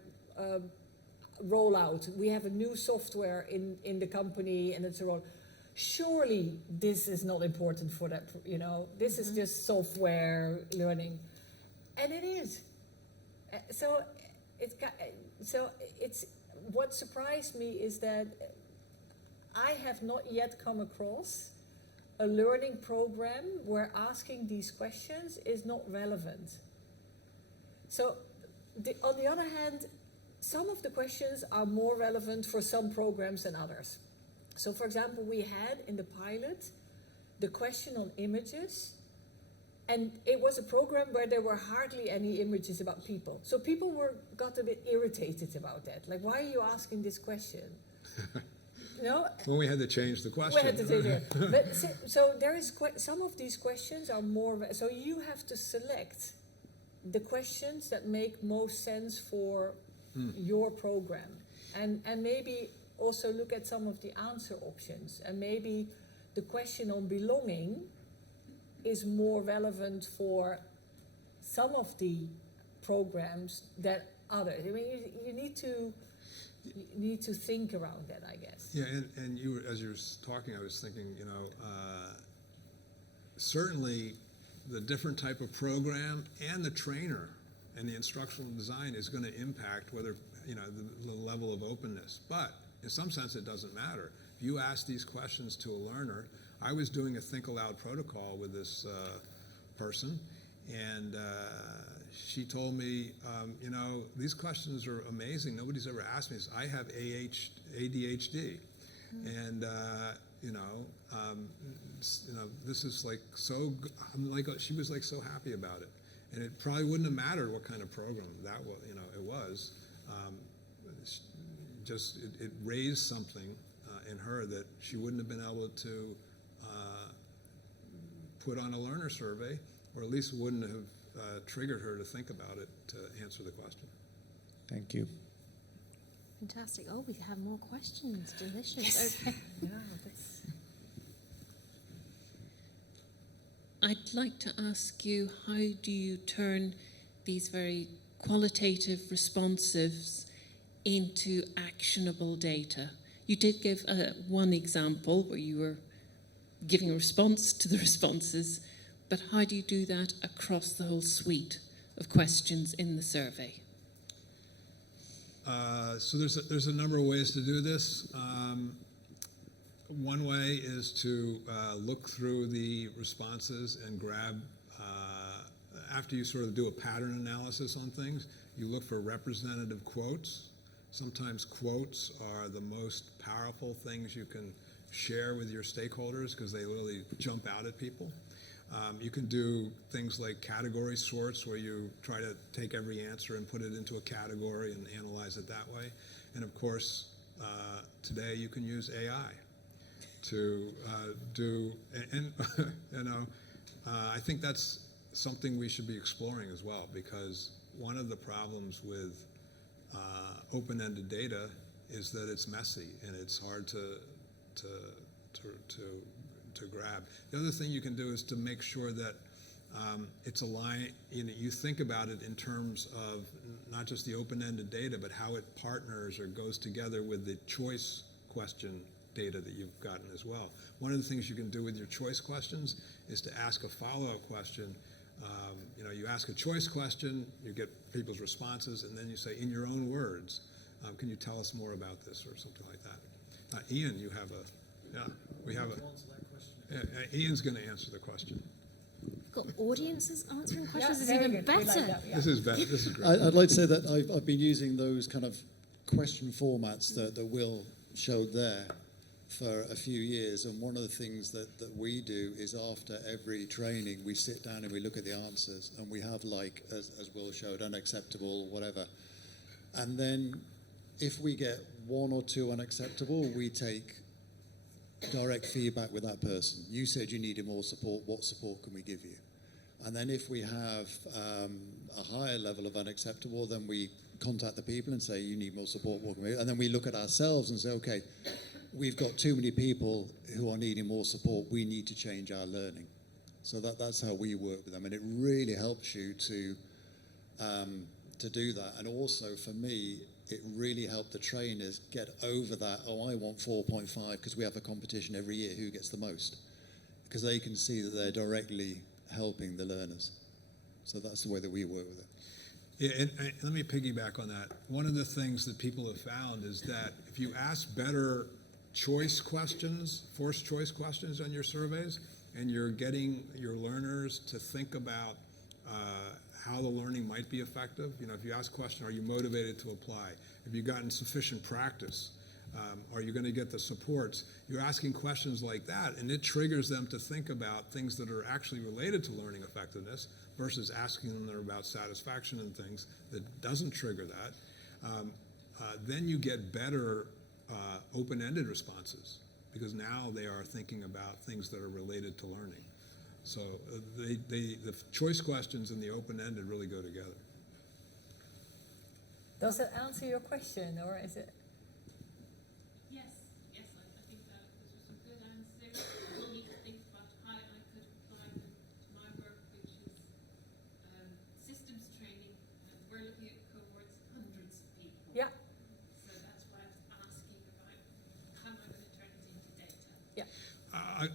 rollout. We have a new software in the company, and it's a roll. Surely this is not important for that, this is just software learning. And it is. So it's what surprised me is that I have not yet come across a learning program where asking these questions is not relevant. So on the other hand, some of the questions are more relevant for some programs than others. So for example, we had in the pilot the question on images, and it was a program where there were hardly any images about people. So people got a bit irritated about that. Like, why are you asking this question? Well, we had to change the question. We had to change it. But so there is some of these questions are more. So you have to select the questions that make most sense for your program, and maybe also look at some of the answer options, and maybe the question on belonging is more relevant for some of the programs than others. I mean, you need to think around that, I guess. Yeah, and you were, as you were talking, I was thinking, certainly the different type of program and the trainer and the instructional design is going to impact whether, the level of openness. But in some sense, it doesn't matter. If you ask these questions to a learner, I was doing a think aloud protocol with this person, and she told me, these questions are amazing. Nobody's ever asked me this. I have ADHD, and this is like so. She was like so happy about it, and it probably wouldn't have mattered what kind of program that was. It was. It raised something in her that she wouldn't have been able to put on a learner survey, or at least wouldn't have triggered her to think about it to answer the question. Thank you. Fantastic. Oh, we have more questions. Delicious. Yes. Okay. Yeah, that's... I'd like to ask you, how do you turn these very qualitative responsives into actionable data? You did give one example where you were giving a response to the responses, but how do you do that across the whole suite of questions in the survey? So there's a number of ways to do this. One way is to look through the responses and grab, after you sort of do a pattern analysis on things, you look for representative quotes. Sometimes quotes are the most powerful things you can share with your stakeholders because they really jump out at people. You can do things like category sorts, where you try to take every answer and put it into a category and analyze it that way. And of course, today you can use AI to do, and you know, I think that's something we should be exploring as well, because one of the problems with open-ended data is that it's messy and it's hard to grab. The other thing you can do is to make sure that it's aligned. You think about it in terms of not just the open-ended data, but how it partners or goes together with the choice question data that you've gotten as well. One of the things you can do with your choice questions is to ask a follow-up question. You ask a choice question, you get people's responses, and then you say, in your own words, can you tell us more about this, or something like that. Ian, you have Ian's going to answer the question. We've got audiences answering questions. Yeah, Is very even good. We better. like that, yeah. This is better. This is great. I'd like to say that I've been using those kind of question formats that Will showed there for a few years, and one of the things that we do is after every training we sit down and we look at the answers, and we have, like, as Will showed, unacceptable, whatever. And then if we get one or two unacceptable, we take direct feedback with that person. You said you needed more support. What support can we give you? And then if we have a higher level of unacceptable, then we contact the people and say, you need more support. What can we do? And then we look at ourselves and say, okay, we've got too many people who are needing more support. We need to change our learning. So that's how we work with them, and it really helps you to do that. And also for me, it really helped the trainers get over that, I want 4.5 because we have a competition every year, who gets the most? Because they can see that they're directly helping the learners. So that's the way that we work with it. Yeah, and let me piggyback on that. One of the things that people have found is that if you ask better choice questions, forced choice questions on your surveys, and you're getting your learners to think about how the learning might be effective. If you ask a question, are you motivated to apply? Have you gotten sufficient practice? Are you going to get the supports? You're asking questions like that, and it triggers them to think about things that are actually related to learning effectiveness versus asking them about satisfaction and things that doesn't trigger that. Then you get better open-ended responses, because now they are thinking about things that are related to learning. So the choice questions and the open-ended really go together. Does it answer your question, or is it? Yes, I think that this was a good answer. We need to think about how I could apply them to my work, which is systems training, and we're looking at cohorts, hundreds of people. Yeah. So that's why I'm asking about how am I going to turn it into data. Yeah.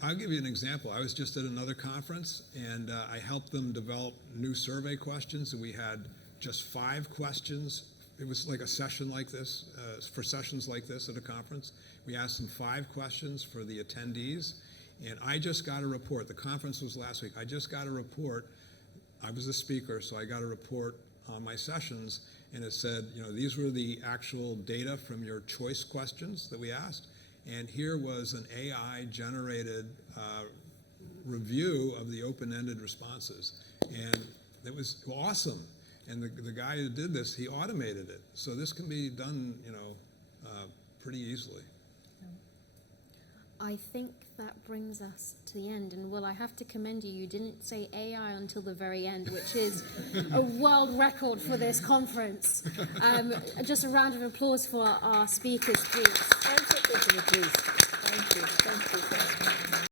I'll give you an example. I was just at another conference, and I helped them develop new survey questions, and we had just 5 questions. It was like a session like this, for sessions like this at a conference. We asked them 5 questions for the attendees, and I just got a report. The conference was last week. I just got a report. I was the speaker, so I got a report on my sessions, and it said, these were the actual data from your choice questions that we asked, and here was an AI-generated review of the open-ended responses, and it was awesome. And the guy who did this, he automated it. So this can be done, pretty easily. I think that brings us to the end. And Will, I have to commend you. You didn't say AI until the very end, which is a world record for this conference. Just a round of applause for our speakers, please. Thank you, please. Thank you.